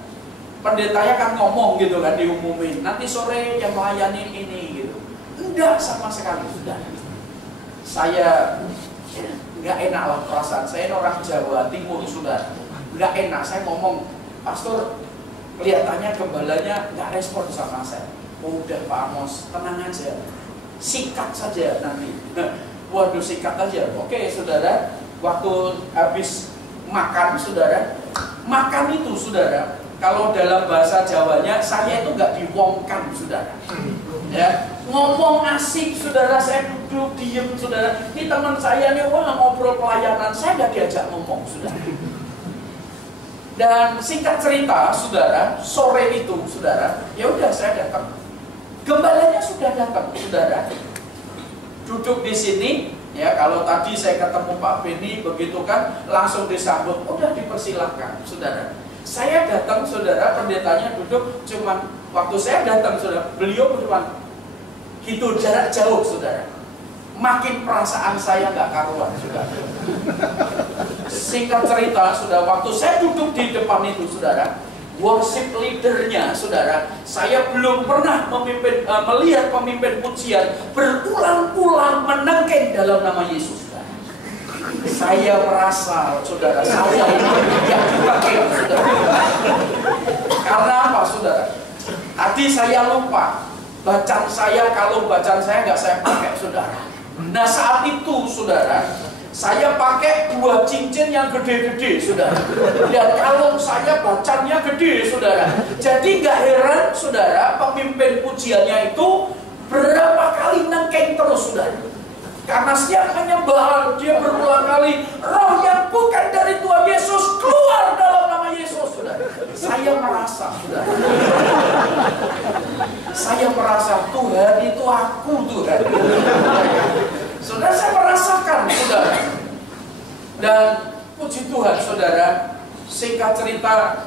pendetanya kan ngomong gitu kan, diumumin, nanti sore yang melayani ini gitu. Enggak sama sekali, sudah. Saya nggak enak lah perasaan. Saya orang Jawa Timur, sudah. Nggak enak, saya ngomong, pastor, kelihatannya gembalanya nggak respon sama saya. Udah Pak Amos, tenang aja, sikat saja nanti. Waduh, sikat aja. Oke saudara, waktu habis makan saudara, makan itu saudara, kalau dalam bahasa Jawanya, saya itu nggak diwongkan saudara. Ya, ngomong asik saudara, saya duduk diem saudara. Ini teman saya nih, wah ngobrol pelayanan, saya nggak diajak ngomong saudara. Dan singkat cerita saudara, sore itu saudara, ya udah saya datang. Gembalanya sudah datang saudara. Duduk di sini, ya kalau tadi saya ketemu Pak Beni begitu kan, langsung disambut, udah dipersilahkan saudara. Saya datang saudara, pendetanya duduk, cuman waktu saya datang saudara, beliau cuman gitu jarak jauh saudara. Makin perasaan saya nggak karuan saudara. Singkat cerita saudara, waktu saya duduk di depan itu saudara, worship leadernya saudara, saya belum pernah melihat pemimpin pujian berulang-ulang menengking dalam nama Yesus. Saya merasa saudara, saya ini yang dipakai saudara. Karena apa saudara? Tadi saya lupa bacaan saya, kalau bacaan saya nggak saya pakai saudara. Nah saat itu saudara, saya pakai 2 cincin yang gede-gede saudara. Dan kalung saya bacanya gede saudara. Jadi nggak heran saudara, pemimpin pujiannya itu berapa kali nengking terus saudara. Karena setiap penyembahan dia berulang kali, roh yang bukan dari Tuhan Yesus keluar dalam nama Yesus saudara. Saya merasa saudara, saya merasa Tuhan itu aku Tuhan. Saudara, saya merasakan saudara. Dan puji Tuhan saudara, singkat cerita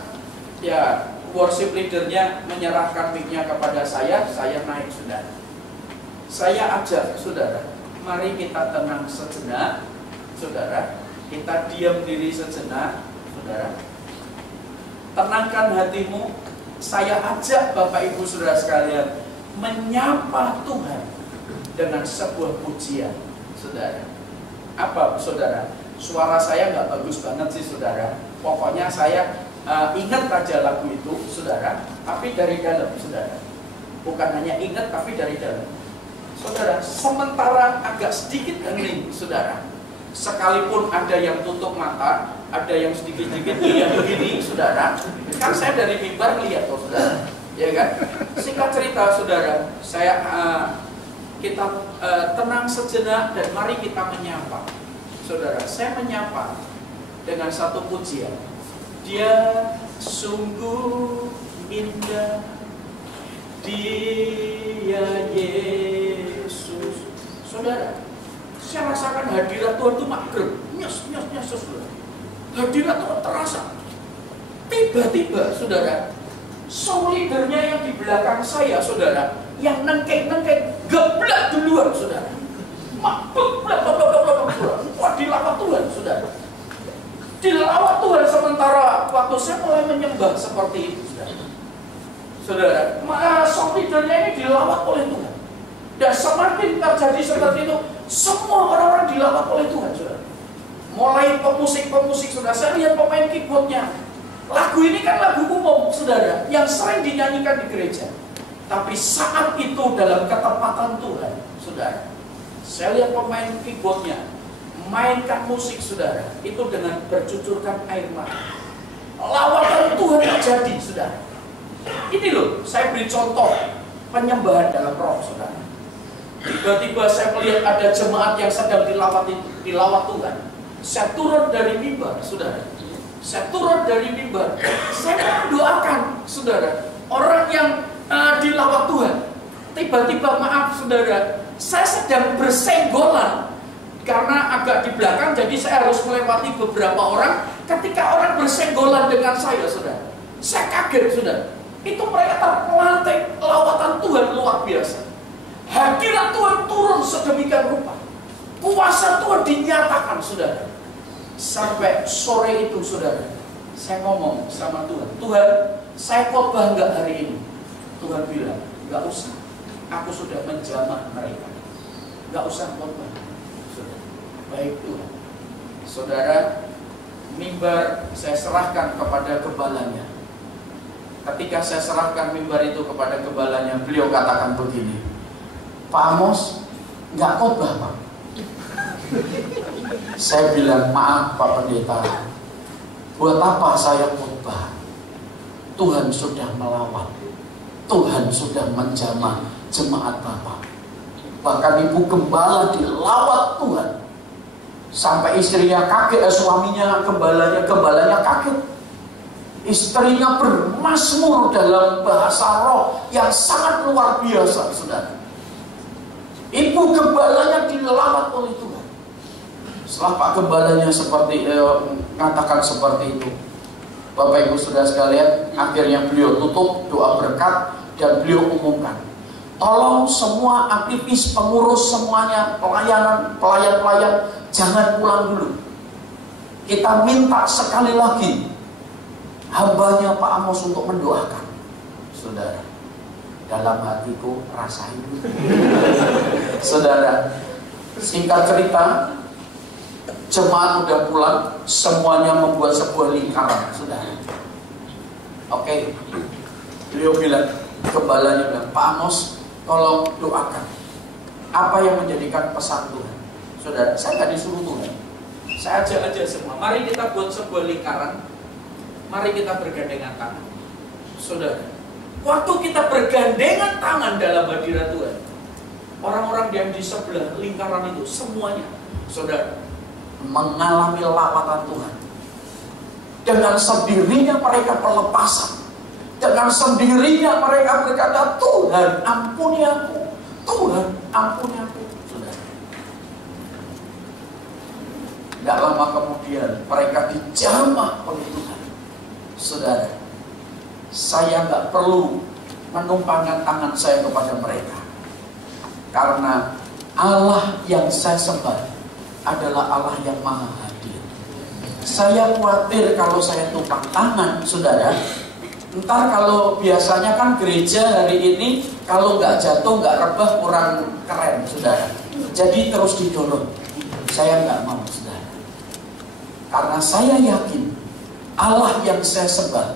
ya, worship leadernya menyerahkan mic-nya kepada saya naik saudara. Saya ajak saudara, mari kita tenang sejenak saudara, kita diam diri sejenak saudara, tenangkan hatimu. Saya ajak Bapak Ibu saudara sekalian menyapa Tuhan dengan sebuah pujian saudara. Apa saudara? Suara saya nggak bagus banget sih saudara. Pokoknya saya ingat aja lagu itu saudara, tapi dari dalam saudara. Bukan hanya ingat tapi dari dalam. Saudara, sementara agak sedikit hening saudara. Sekalipun ada yang tutup mata, ada yang sedikit-sedikit iya begini saudara. Kan saya dari mimbar lihat tuh saudara. Ya kan? Singkat cerita saudara, kita tenang sejenak dan mari kita menyapa. Saudara, saya menyapa dengan satu pujian. Dia sungguh indah, Dia Yesus. Saudara, saya rasakan hadirat Tuhan itu mager, nyos, saudara. Hadirat Tuhan terasa. Tiba-tiba, saudara, soul leadernya yang di belakang saya, saudara, yang nengkeng-nengkeng, geblak duluan, saudara. Wah, dilawat Tuhan, saudara. Dilawat Tuhan sementara waktu saya mulai menyembah seperti itu, saudara. Saudara, soul leadernya ini dilawat oleh Tuhan. Dan semakin terjadi seperti itu, semua orang-orang dilawat oleh Tuhan, saudara. Mulai pemusik-pemusik, saudara. Saya lihat pemain keyboardnya. Lagu ini kan lagu umum, saudara, yang sering dinyanyikan di gereja. Tapi saat itu dalam ketepatan Tuhan, saudara, saya lihat pemain keyboardnya mainkan musik, saudara, itu dengan bercucurkan air mata. Lawatan Tuhan terjadi, saudara. Ini loh, saya beri contoh penyembahan dalam roh, saudara. Tiba-tiba saya melihat ada jemaat yang sedang dilawat Tuhan. Saya turun dari mimbar, saudara. Saya turun dari mimbar. Saya mendoakan, saudara, orang yang dilawat Tuhan. Tiba-tiba, maaf saudara, saya sedang bersenggolan karena agak di belakang, jadi saya harus melewati beberapa orang. Ketika orang bersenggolan dengan saya, saudara, saya kaget, saudara. Itu mereka terpelanting, lawatan Tuhan luar biasa. Hadirat Tuhan turun sedemikian rupa. Kuasa Tuhan dinyatakan, saudara. Sampai sore itu, saudara, saya ngomong sama Tuhan, Tuhan, saya khotbah nggak hari ini? Tuhan bilang, nggak usah. Aku sudah menjamah mereka. Nggak usah khotbah. Sudah. Baik Tuhan. Saudara, mimbar saya serahkan kepada gembalanya. Ketika saya serahkan mimbar itu kepada gembalanya, beliau katakan begini, Pak Amos, nggak khotbah Pak. Saya bilang, maaf Pak Pendeta, buat apa saya khotbah? Tuhan sudah melawat, Tuhan sudah menjamah jemaat Bapak. Bahkan ibu gembala dilawat Tuhan, sampai istrinya kaget, suaminya gembalanya kaget. Istrinya bermazmur dalam bahasa roh yang sangat luar biasa, saudara. Ibu gembalanya dilawat oleh Tuhan. Setelah Pak gembalanya mengatakan seperti itu, Bapak Ibu Saudara sekalian, akhirnya beliau tutup doa berkat dan beliau umumkan, tolong semua aktivis, pengurus semuanya, pelayan jangan pulang dulu. Kita minta sekali lagi hambanya Pak Amos untuk mendoakan. Saudara, dalam hatiku rasain. Saudara, singkat cerita, jemaat udah pulang, semuanya membuat sebuah lingkaran, saudara. Oke, beliau bilang, gembalanya bilang, Pak Amos, tolong doakan. Apa yang menjadikan pesan Tuhan? Saudara, saya nggak disuruh Tuhan. Saya ajak aja semua. Mari kita buat sebuah lingkaran. Mari kita bergandengan tangan. Saudara, waktu kita bergandengan tangan dalam hadirat Tuhan, orang-orang yang di sebelah lingkaran itu semuanya, saudara, mengalami lawatan Tuhan. Dengan sendirinya mereka pelepasan. Dengan sendirinya mereka berkata, Tuhan ampuni aku, Tuhan ampuni aku. Saudara, tidak lama kemudian mereka dijamah oleh Tuhan. Saudara, saya nggak perlu menumpangkan tangan saya kepada mereka, karena Allah yang saya sembah adalah Allah yang maha hadir. Saya khawatir kalau saya tumpang tangan, saudara, ntar kalau biasanya kan gereja hari ini kalau nggak jatuh, nggak rebah, kurang keren, saudara. Jadi terus didorong. Saya nggak mau, saudara, karena saya yakin Allah yang saya sembah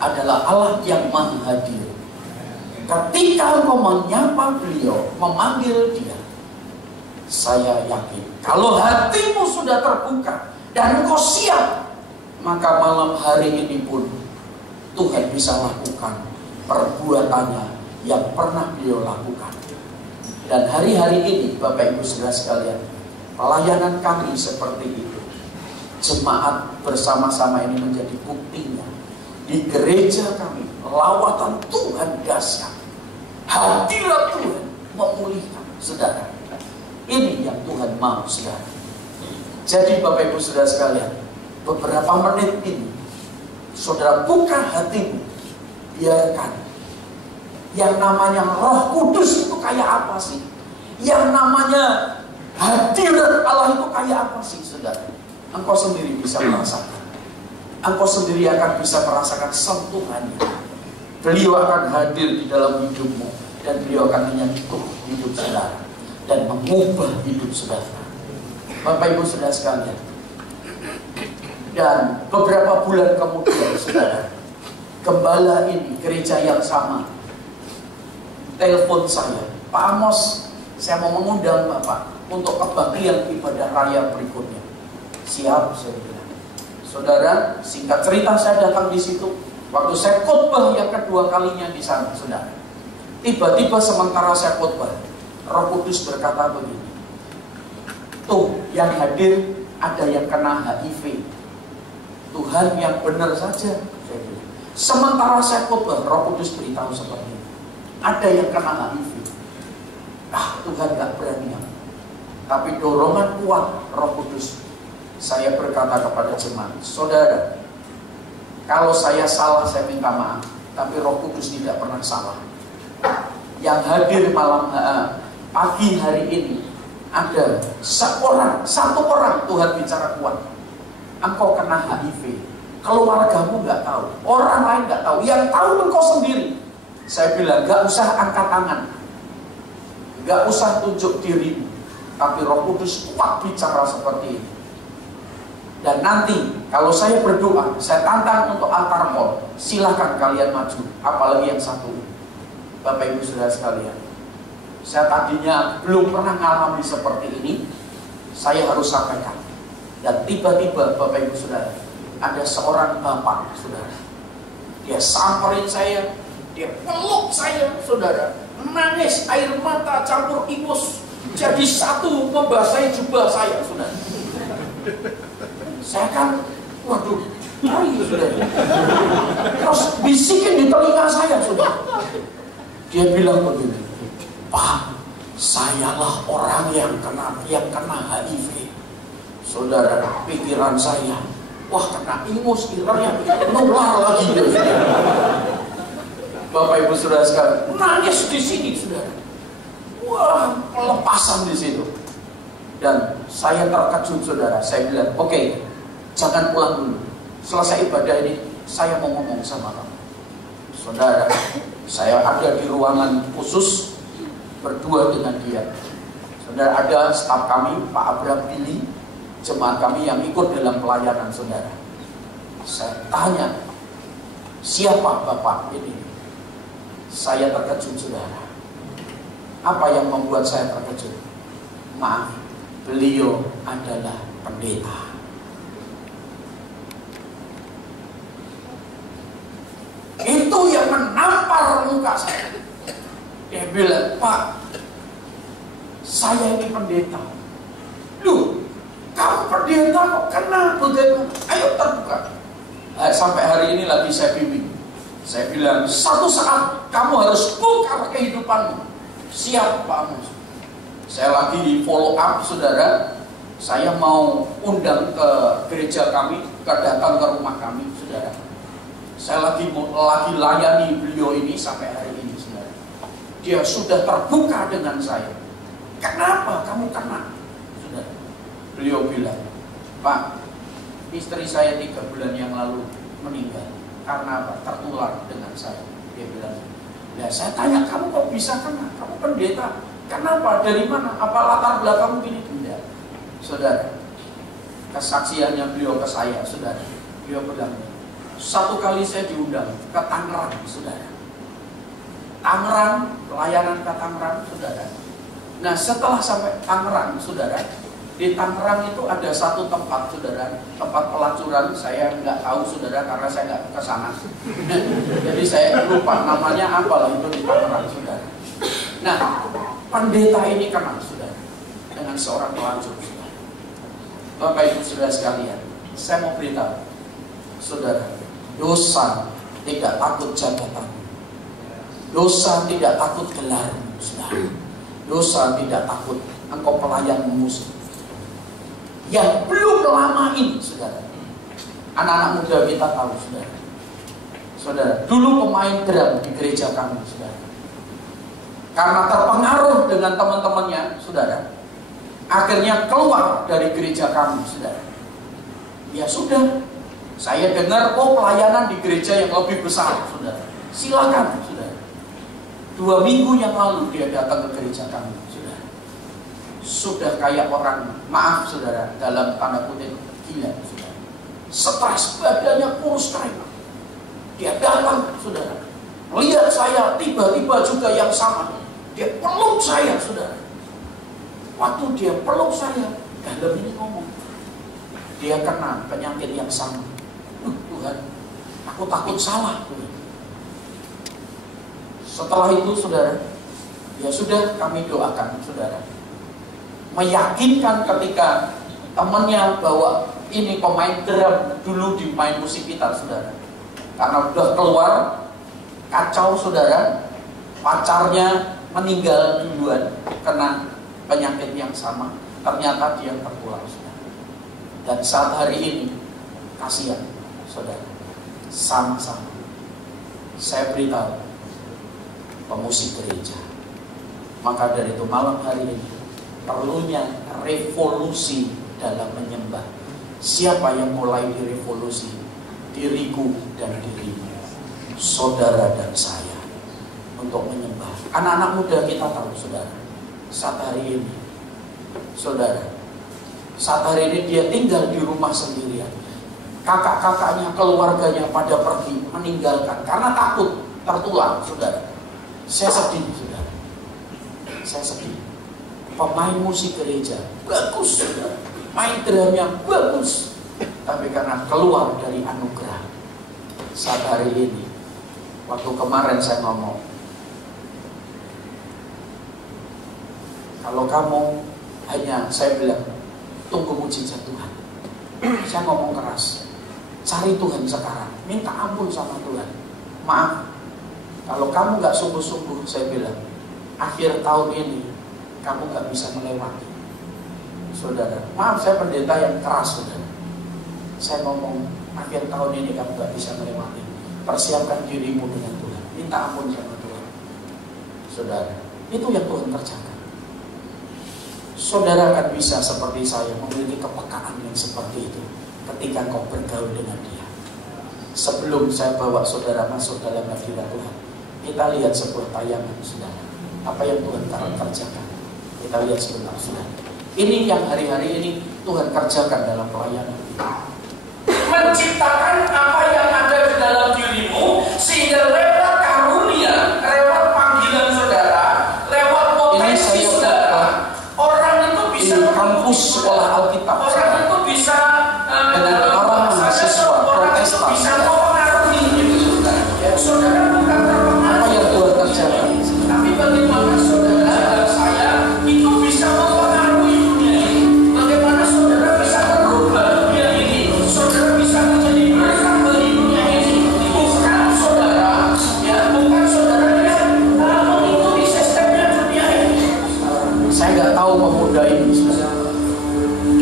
adalah Allah yang maha hadir. Ketika engkau menyapa beliau, memanggil dia, saya yakin kalau hatimu sudah terbuka dan engkau siap, maka malam hari ini pun Tuhan bisa lakukan perbuatannya yang pernah beliau lakukan. Dan hari-hari ini Bapak Ibu Saudara sekalian, pelayanan kami seperti itu. Jemaat bersama-sama ini menjadi buktinya. Di gereja kami, lawatan Tuhan dahsyat. Hadirat Tuhan memulihkan, saudara. Ini yang Tuhan mau, saudara. Jadi Bapak Ibu Saudara sekalian, beberapa menit ini, saudara buka hatimu. Biarkan yang namanya Roh Kudus itu kayak apa sih? Yang namanya hadirat Allah itu kayak apa sih, saudara? Engkau sendiri bisa merasakan. Engkau sendiri akan bisa merasakan sentuhannya. Beliau akan hadir di dalam hidupmu, dan beliau akan menyentuh hidup saudara dan mengubah hidup saudara. Bapak Ibu Saudara sekalian, dan beberapa bulan kemudian, saudara, gembala ini, gereja yang sama, telepon saya, Pak Amos, saya mau mengundang Bapak untuk kebaktian ibadah raya berikutnya. Siap, saya bilang. Saudara, singkat cerita, saya datang di situ. Waktu saya khotbah yang kedua kalinya di sana, saudara, tiba-tiba sementara saya khotbah, Roh Kudus berkata begini, tuh yang hadir ada yang kena HIV. Tuhan yang benar saja, saya bilang. Sementara saya khotbah, Roh Kudus beritahu seperti ini, ada yang kena HIV. Tuhan gak berani. Tapi dorongan kuat Roh Kudus, saya berkata kepada jemaat, saudara, kalau saya salah saya minta maaf, tapi Roh Kudus tidak pernah salah. Yang hadir malam pagi hari ini ada satu orang Tuhan bicara kuat. Engkau kena HIV, keluargamu nggak tahu, orang lain nggak tahu, yang tahu engkau sendiri. Saya bilang, nggak usah angkat tangan, nggak usah tunjuk dirimu, tapi Roh Kudus kuat bicara seperti ini. Dan nanti kalau saya berdoa, saya tantang untuk antar mall, silahkan kalian maju, apalagi yang satu ini. Bapak Ibu Saudara sekalian, saya tadinya belum pernah mengalami seperti ini, saya harus sampaikan. Dan tiba-tiba Bapak Ibu Saudara, ada seorang bapak, saudara, dia samperin saya, dia peluk saya, saudara, nangis, air mata campur ingus jadi satu membasahi jubah saya, saudara. Saya kan, waduh, ayo saudara, terus bisikin di telinga saya, saudara. Dia bilang begini, Pak, sayalah orang yang kena HIV. Saudara, pikiran saya, wah kena ingus, kiranya nular lagi. Bapak Ibu Saudara sekalian, nangis di sini, saudara. Wah, pelepasan di situ. Dan saya terkejut, saudara. Saya bilang, oke, jangan pulang dulu. Selesai ibadah ini, saya mau ngomong sama kamu. Saudara, saya ada di ruangan khusus berdua dengan dia. Saudara, ada staf kami, Pak Abraham Billy, jemaat kami yang ikut dalam pelayanan, saudara. Saya tanya, siapa Bapak ini? Saya terkejut, saudara. Apa yang membuat saya terkejut? Maaf, beliau adalah pendeta. Itu yang menampar muka saya. Dia bilang, Pak, saya ini pendeta. Duh, kamu pendeta kok kena bagaimana? Ayo terbuka. Sampai hari ini lagi saya bimbing. Saya bilang, satu saat kamu harus bongkar kehidupanmu. Siap Pak Amos. Saya lagi follow up, saudara. Saya mau undang ke gereja kami, datang ke rumah kami, saudara. Saya lagi layani beliau ini sampai hari ini, saudara. Dia sudah terbuka dengan saya. Kenapa kamu kena? Saudara. Beliau bilang, Pak, istri saya 3 bulan yang lalu meninggal. Karena apa? Tertular dengan saya. Dia bilang, ya saya tanya, kamu kok bisa kena? Kamu pendeta. Kenapa? Dari mana? Apa latar belakangmu gini? Tidak. Saudara, kesaksiannya beliau ke saya, saudara. Beliau bilang, satu kali saya diundang ke Tangerang, saudara. Tangerang, pelayanan ke Tangerang, saudara. Nah, setelah sampai Tangerang, saudara, di Tangerang itu ada satu tempat, saudara, tempat pelacuran. Saya nggak tahu, saudara, karena saya nggak ke sana. Jadi saya lupa namanya apa lah itu di Tangerang, saudara. Nah, pendeta ini kenal, saudara, dengan seorang pelacur, saudara. Bapak Ibu Saudara sekalian, saya mau beritahu, saudara, dosa tidak takut jabatan, dosa tidak takut gelar, saudara. Dosa tidak takut engkau pelayan musuh. Yang belum lama ini, saudara, anak-anak muda kita tahu, saudara. Saudara, dulu pemain drum di gereja kami, saudara. Karena terpengaruh dengan teman-temannya, saudara, akhirnya keluar dari gereja kami, saudara. Ya sudah, saya dengar, oh pelayanan di gereja yang lebih besar, saudara. Silakan, saudara. 2 minggu yang lalu dia datang ke gereja kami, saudara. Sudah kayak orang, maaf saudara, dalam tanda kutip gila, saudara. Stres, badannya kurus kering. Dia datang, saudara. Melihat saya, tiba-tiba juga yang sama. Dia peluk saya, saudara. Waktu dia peluk saya, dalam ini ngomong, dia kena penyakit yang sama. Tuhan, aku takut salah. Setelah itu, saudara, ya sudah, kami doakan, saudara. Meyakinkan ketika temannya bahwa ini pemain drum dulu di main musik kita, saudara. Karena sudah keluar, kacau, saudara. Pacarnya meninggal duluan kena penyakit yang sama. Ternyata dia tertular, saudara. Dan saat hari ini, kasihan, saudara, sama-sama saya beritahu pemusik gereja. Maka dari itu malam hari ini perlunya revolusi dalam menyembah. Siapa yang mulai direvolusi? diriku dan dirimu, saudara dan saya, untuk menyembah. Anak-anak muda kita tahu, saudara, saat hari ini, saudara, saat hari ini dia tinggal di rumah sendirian. Kakak-kakaknya, keluarganya pada pergi meninggalkan karena takut tertular, saudara. Saya sedih, saudara. Saya sedih. Pemain musik gereja bagus, saudara. Main drumnya bagus, tapi karena keluar dari anugerah. Saat hari ini, waktu kemarin saya ngomong, kalau kamu hanya, saya bilang, tunggu mujizat Tuhan. Saya ngomong keras, cari Tuhan sekarang, minta ampun sama Tuhan. Maaf, kalau kamu gak sungguh-sungguh, saya bilang, akhir tahun ini kamu gak bisa melewati. Saudara, maaf saya pendeta yang keras, saudara. Saya ngomong, akhir tahun ini kamu gak bisa melewati. Persiapkan dirimu dengan Tuhan, minta ampun sama Tuhan. Saudara, itu yang Tuhan kerjakan. Saudara akan bisa seperti saya memiliki kepekaan yang seperti itu ketika kau bergaul dengan dia. Sebelum saya bawa saudara masuk dalam hadirat Tuhan, kita lihat sebuah tayangan, saudara. Apa yang Tuhan kerjakan? Kita lihat sebentar, saudara. Ini yang hari-hari ini Tuhan kerjakan dalam pelayanan kita. Menciptakan apa yang ada di dalam dirimu, sehingga lewat karunia, lewat panggilan saudara, lewat potensi saudara, orang itu bisa di kampus sekolah Alkitab, orang itu bisa dengan para mahasiswa Protestan, bisa mempengaruhi itu, saudara. Saudara bukan terpengaruh apa yang Tuhan kerjakan, tapi bagaimana saudara dan saya itu bisa mempengaruhi dunia ini. Bagaimana saudara bisa merubah dunia ini, saudara bisa menjadi berkat bagi dunia ini. Bukan saudara, ya bukan saudara yang mengikuti sistemnya dunia ini. Saya nggak tahu pemuda ini, saudara.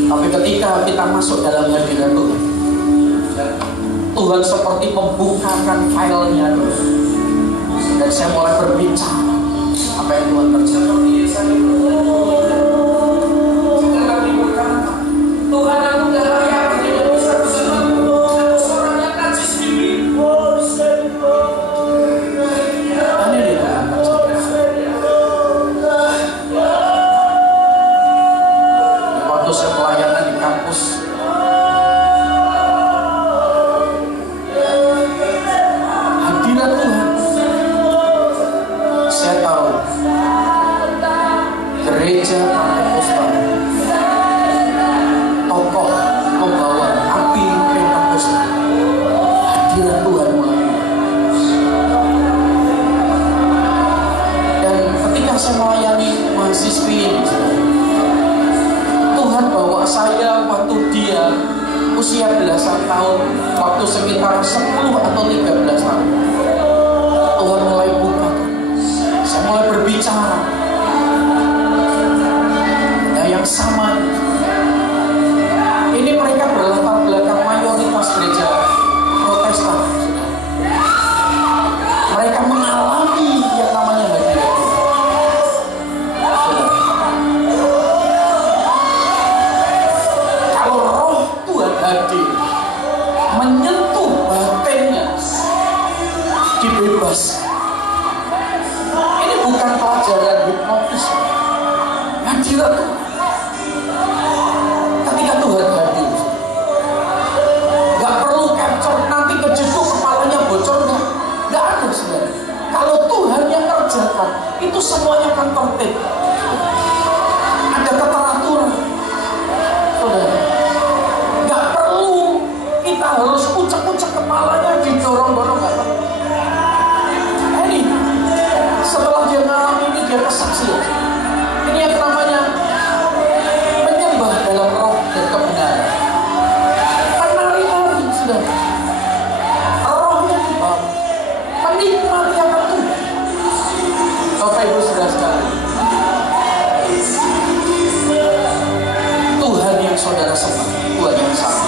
Tapi ketika kita masuk dalam hadirat Tuhan, Tuhan seperti membukakan filenya dulu. Dan saya mulai berbicara apa yang Tuhan kerjakan. Tuhan aku gak layak, tidak bisa bersama seorang yang najis diri. Ini dia Tuhan kerjakan. Waktu saya pelayanan di kampus, hadirat Tuhan, saya tahu gereja Pentakosta, tokoh pembawa api Pentakosta, hadirat Tuhan mulai. Dan ketika saya melayani mahasiswi ini, Tuhan bawa saya waktu dia usia belasan tahun, waktu sekitar 10 atau 13 tahun. Tuhan mulai buka, saya mulai berbicara. Nah, yang sama ini mereka berlatar belakang mayoritas gereja Protestan. Mereka mengalami yang namanya hadirat. Kalau roh Tuhan hadir, menyentuh batinnya, dibebaskan. Ini bukan pelajaran hipnotis, hadirat Tuhan. Ketika Tuhan hadir, gak perlu capture nanti kejeduk kepalanya bocor, gak ada, saudara. Kalau Tuhan yang kerjakan, itu semuanya akan tertib. Ada keteraturan, saudara. Gak perlu kita harus ucek-ucek kepalanya didorong-dorong, gak perlu. Ini setelah dia ngalami ini, dia kesaksian. Ini yang namanya menyembah dalam roh dan kebenaran. Menari-nari, saudara. Rohnya dibawa, menikmati akan Tuhan. Bapak Ibu saudara sekalian, Tuhan yang saudara sembah, Tuhan yang sama.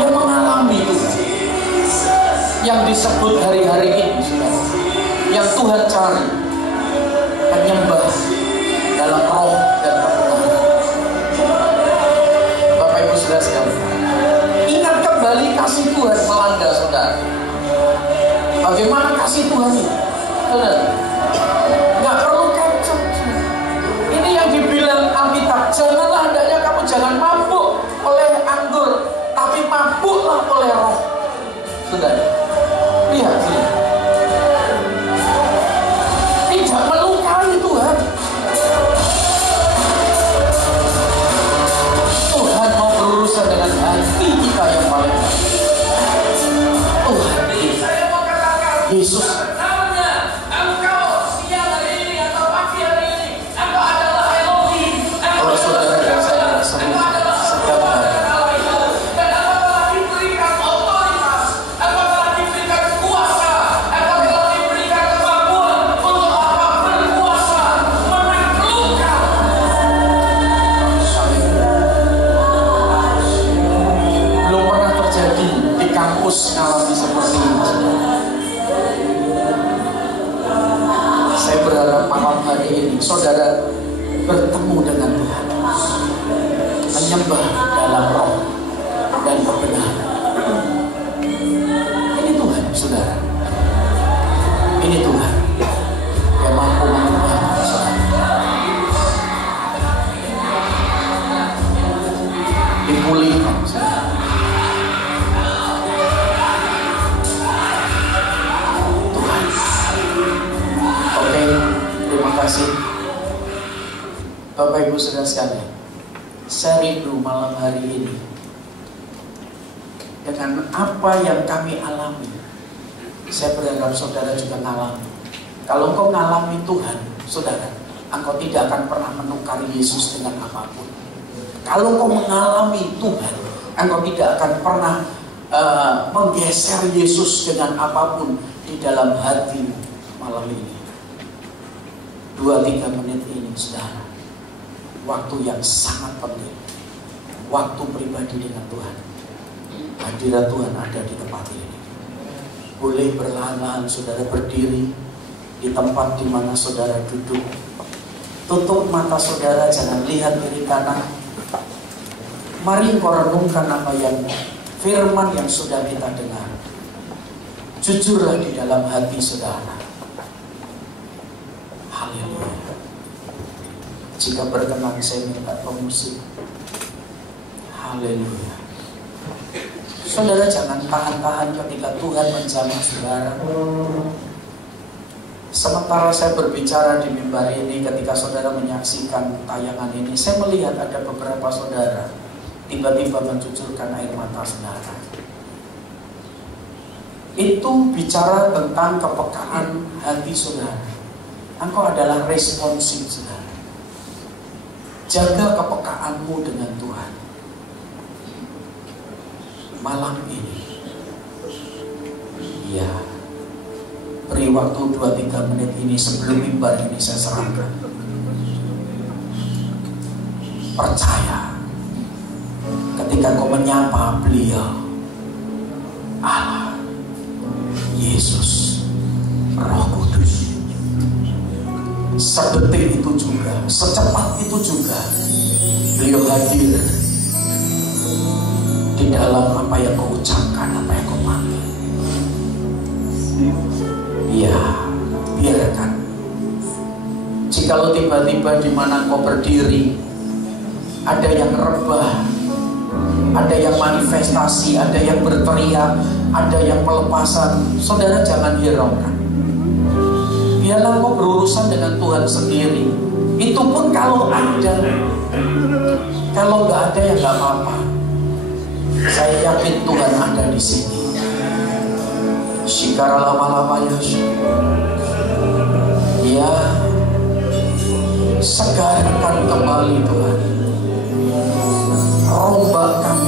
Yang mengalami Tuhan, yang disebut hari-hari ini, saudara, yang Tuhan cari, penyembah dalam roh dan kebenaran. saudara sekalian. Ingat kembali kasih Tuhan melanda saudara. Bagaimana kasih Tuhan ini? Saudara, nggak perlu kecap. Ini yang dibilang Alkitab, janganlah hendaknya kamu jangan mabuk oleh anggur, tapi mabuklah oleh Roh. Saudara, lihat sini. Tidak melukai Tuhan. Tuhan mau berurusan dengan hati kita yang paling. Tuhan, Yesus. Ngalami seperti ini. Saya berharap malam hari ini saudara bertemu dengan Tuhan, menyembah dalam roh dan kebenaran. Ini Tuhan saudara, ini Tuhan yang mampu mengubah saudara, dipulihkan saudara. Terima kasih Bapak Ibu saudara sekalian. Saya rindu malam hari ini dengan apa yang kami alami. Saya berharap saudara juga mengalami. Kalau engkau mengalami Tuhan, saudara, engkau tidak akan pernah menukar Yesus dengan apapun. Kalau engkau mengalami Tuhan, engkau tidak akan pernah menggeser Yesus dengan apapun di dalam hati malam ini. 2-3 menit ini saudara, waktu yang sangat penting, waktu pribadi dengan Tuhan. Hadirat Tuhan ada di tempat ini. Boleh perlahan-lahan saudara berdiri di tempat di mana saudara duduk. Tutup mata saudara, jangan lihat kiri kanan. Mari engkau renungkan apa yang firman yang sudah kita dengar. Jujurlah di dalam hati saudara. Haleluya. Jika berkenan saya minta pemusik. Haleluya. Saudara jangan tahan-tahan ketika Tuhan menjamah saudara. Sementara saya berbicara di mimbar ini, ketika saudara menyaksikan tayangan ini, saya melihat ada beberapa saudara tiba-tiba mencucurkan air mata saudara. Itu bicara tentang kepekaan hati saudara. Engkau adalah responsif saudara. Jaga kepekaanmu dengan Tuhan. Malam ini, ya, beri waktu 2-3 menit ini sebelum mimbar ini saya serahkan. Percaya, ketika kau menyapa beliau, Allah, Yesus, Roh Kudus, sedetik itu juga, secepat itu juga beliau hadir di dalam apa yang kau ucapkan, apa yang kau panggil. Ya, biarkan. Jikalau tiba-tiba di mana kau berdiri ada yang rebah, ada yang manifestasi, ada yang berteriak, ada yang pelepasan, saudara jangan hiraukan. Biarlah kau berurusan dengan Tuhan sendiri. Itu pun kalau ada. Kalau nggak ada ya nggak apa-apa. Saya yakin Tuhan ada di sini. Shikara lama-lama ya. Ya, segarkan kembali Tuhan. Rombakkan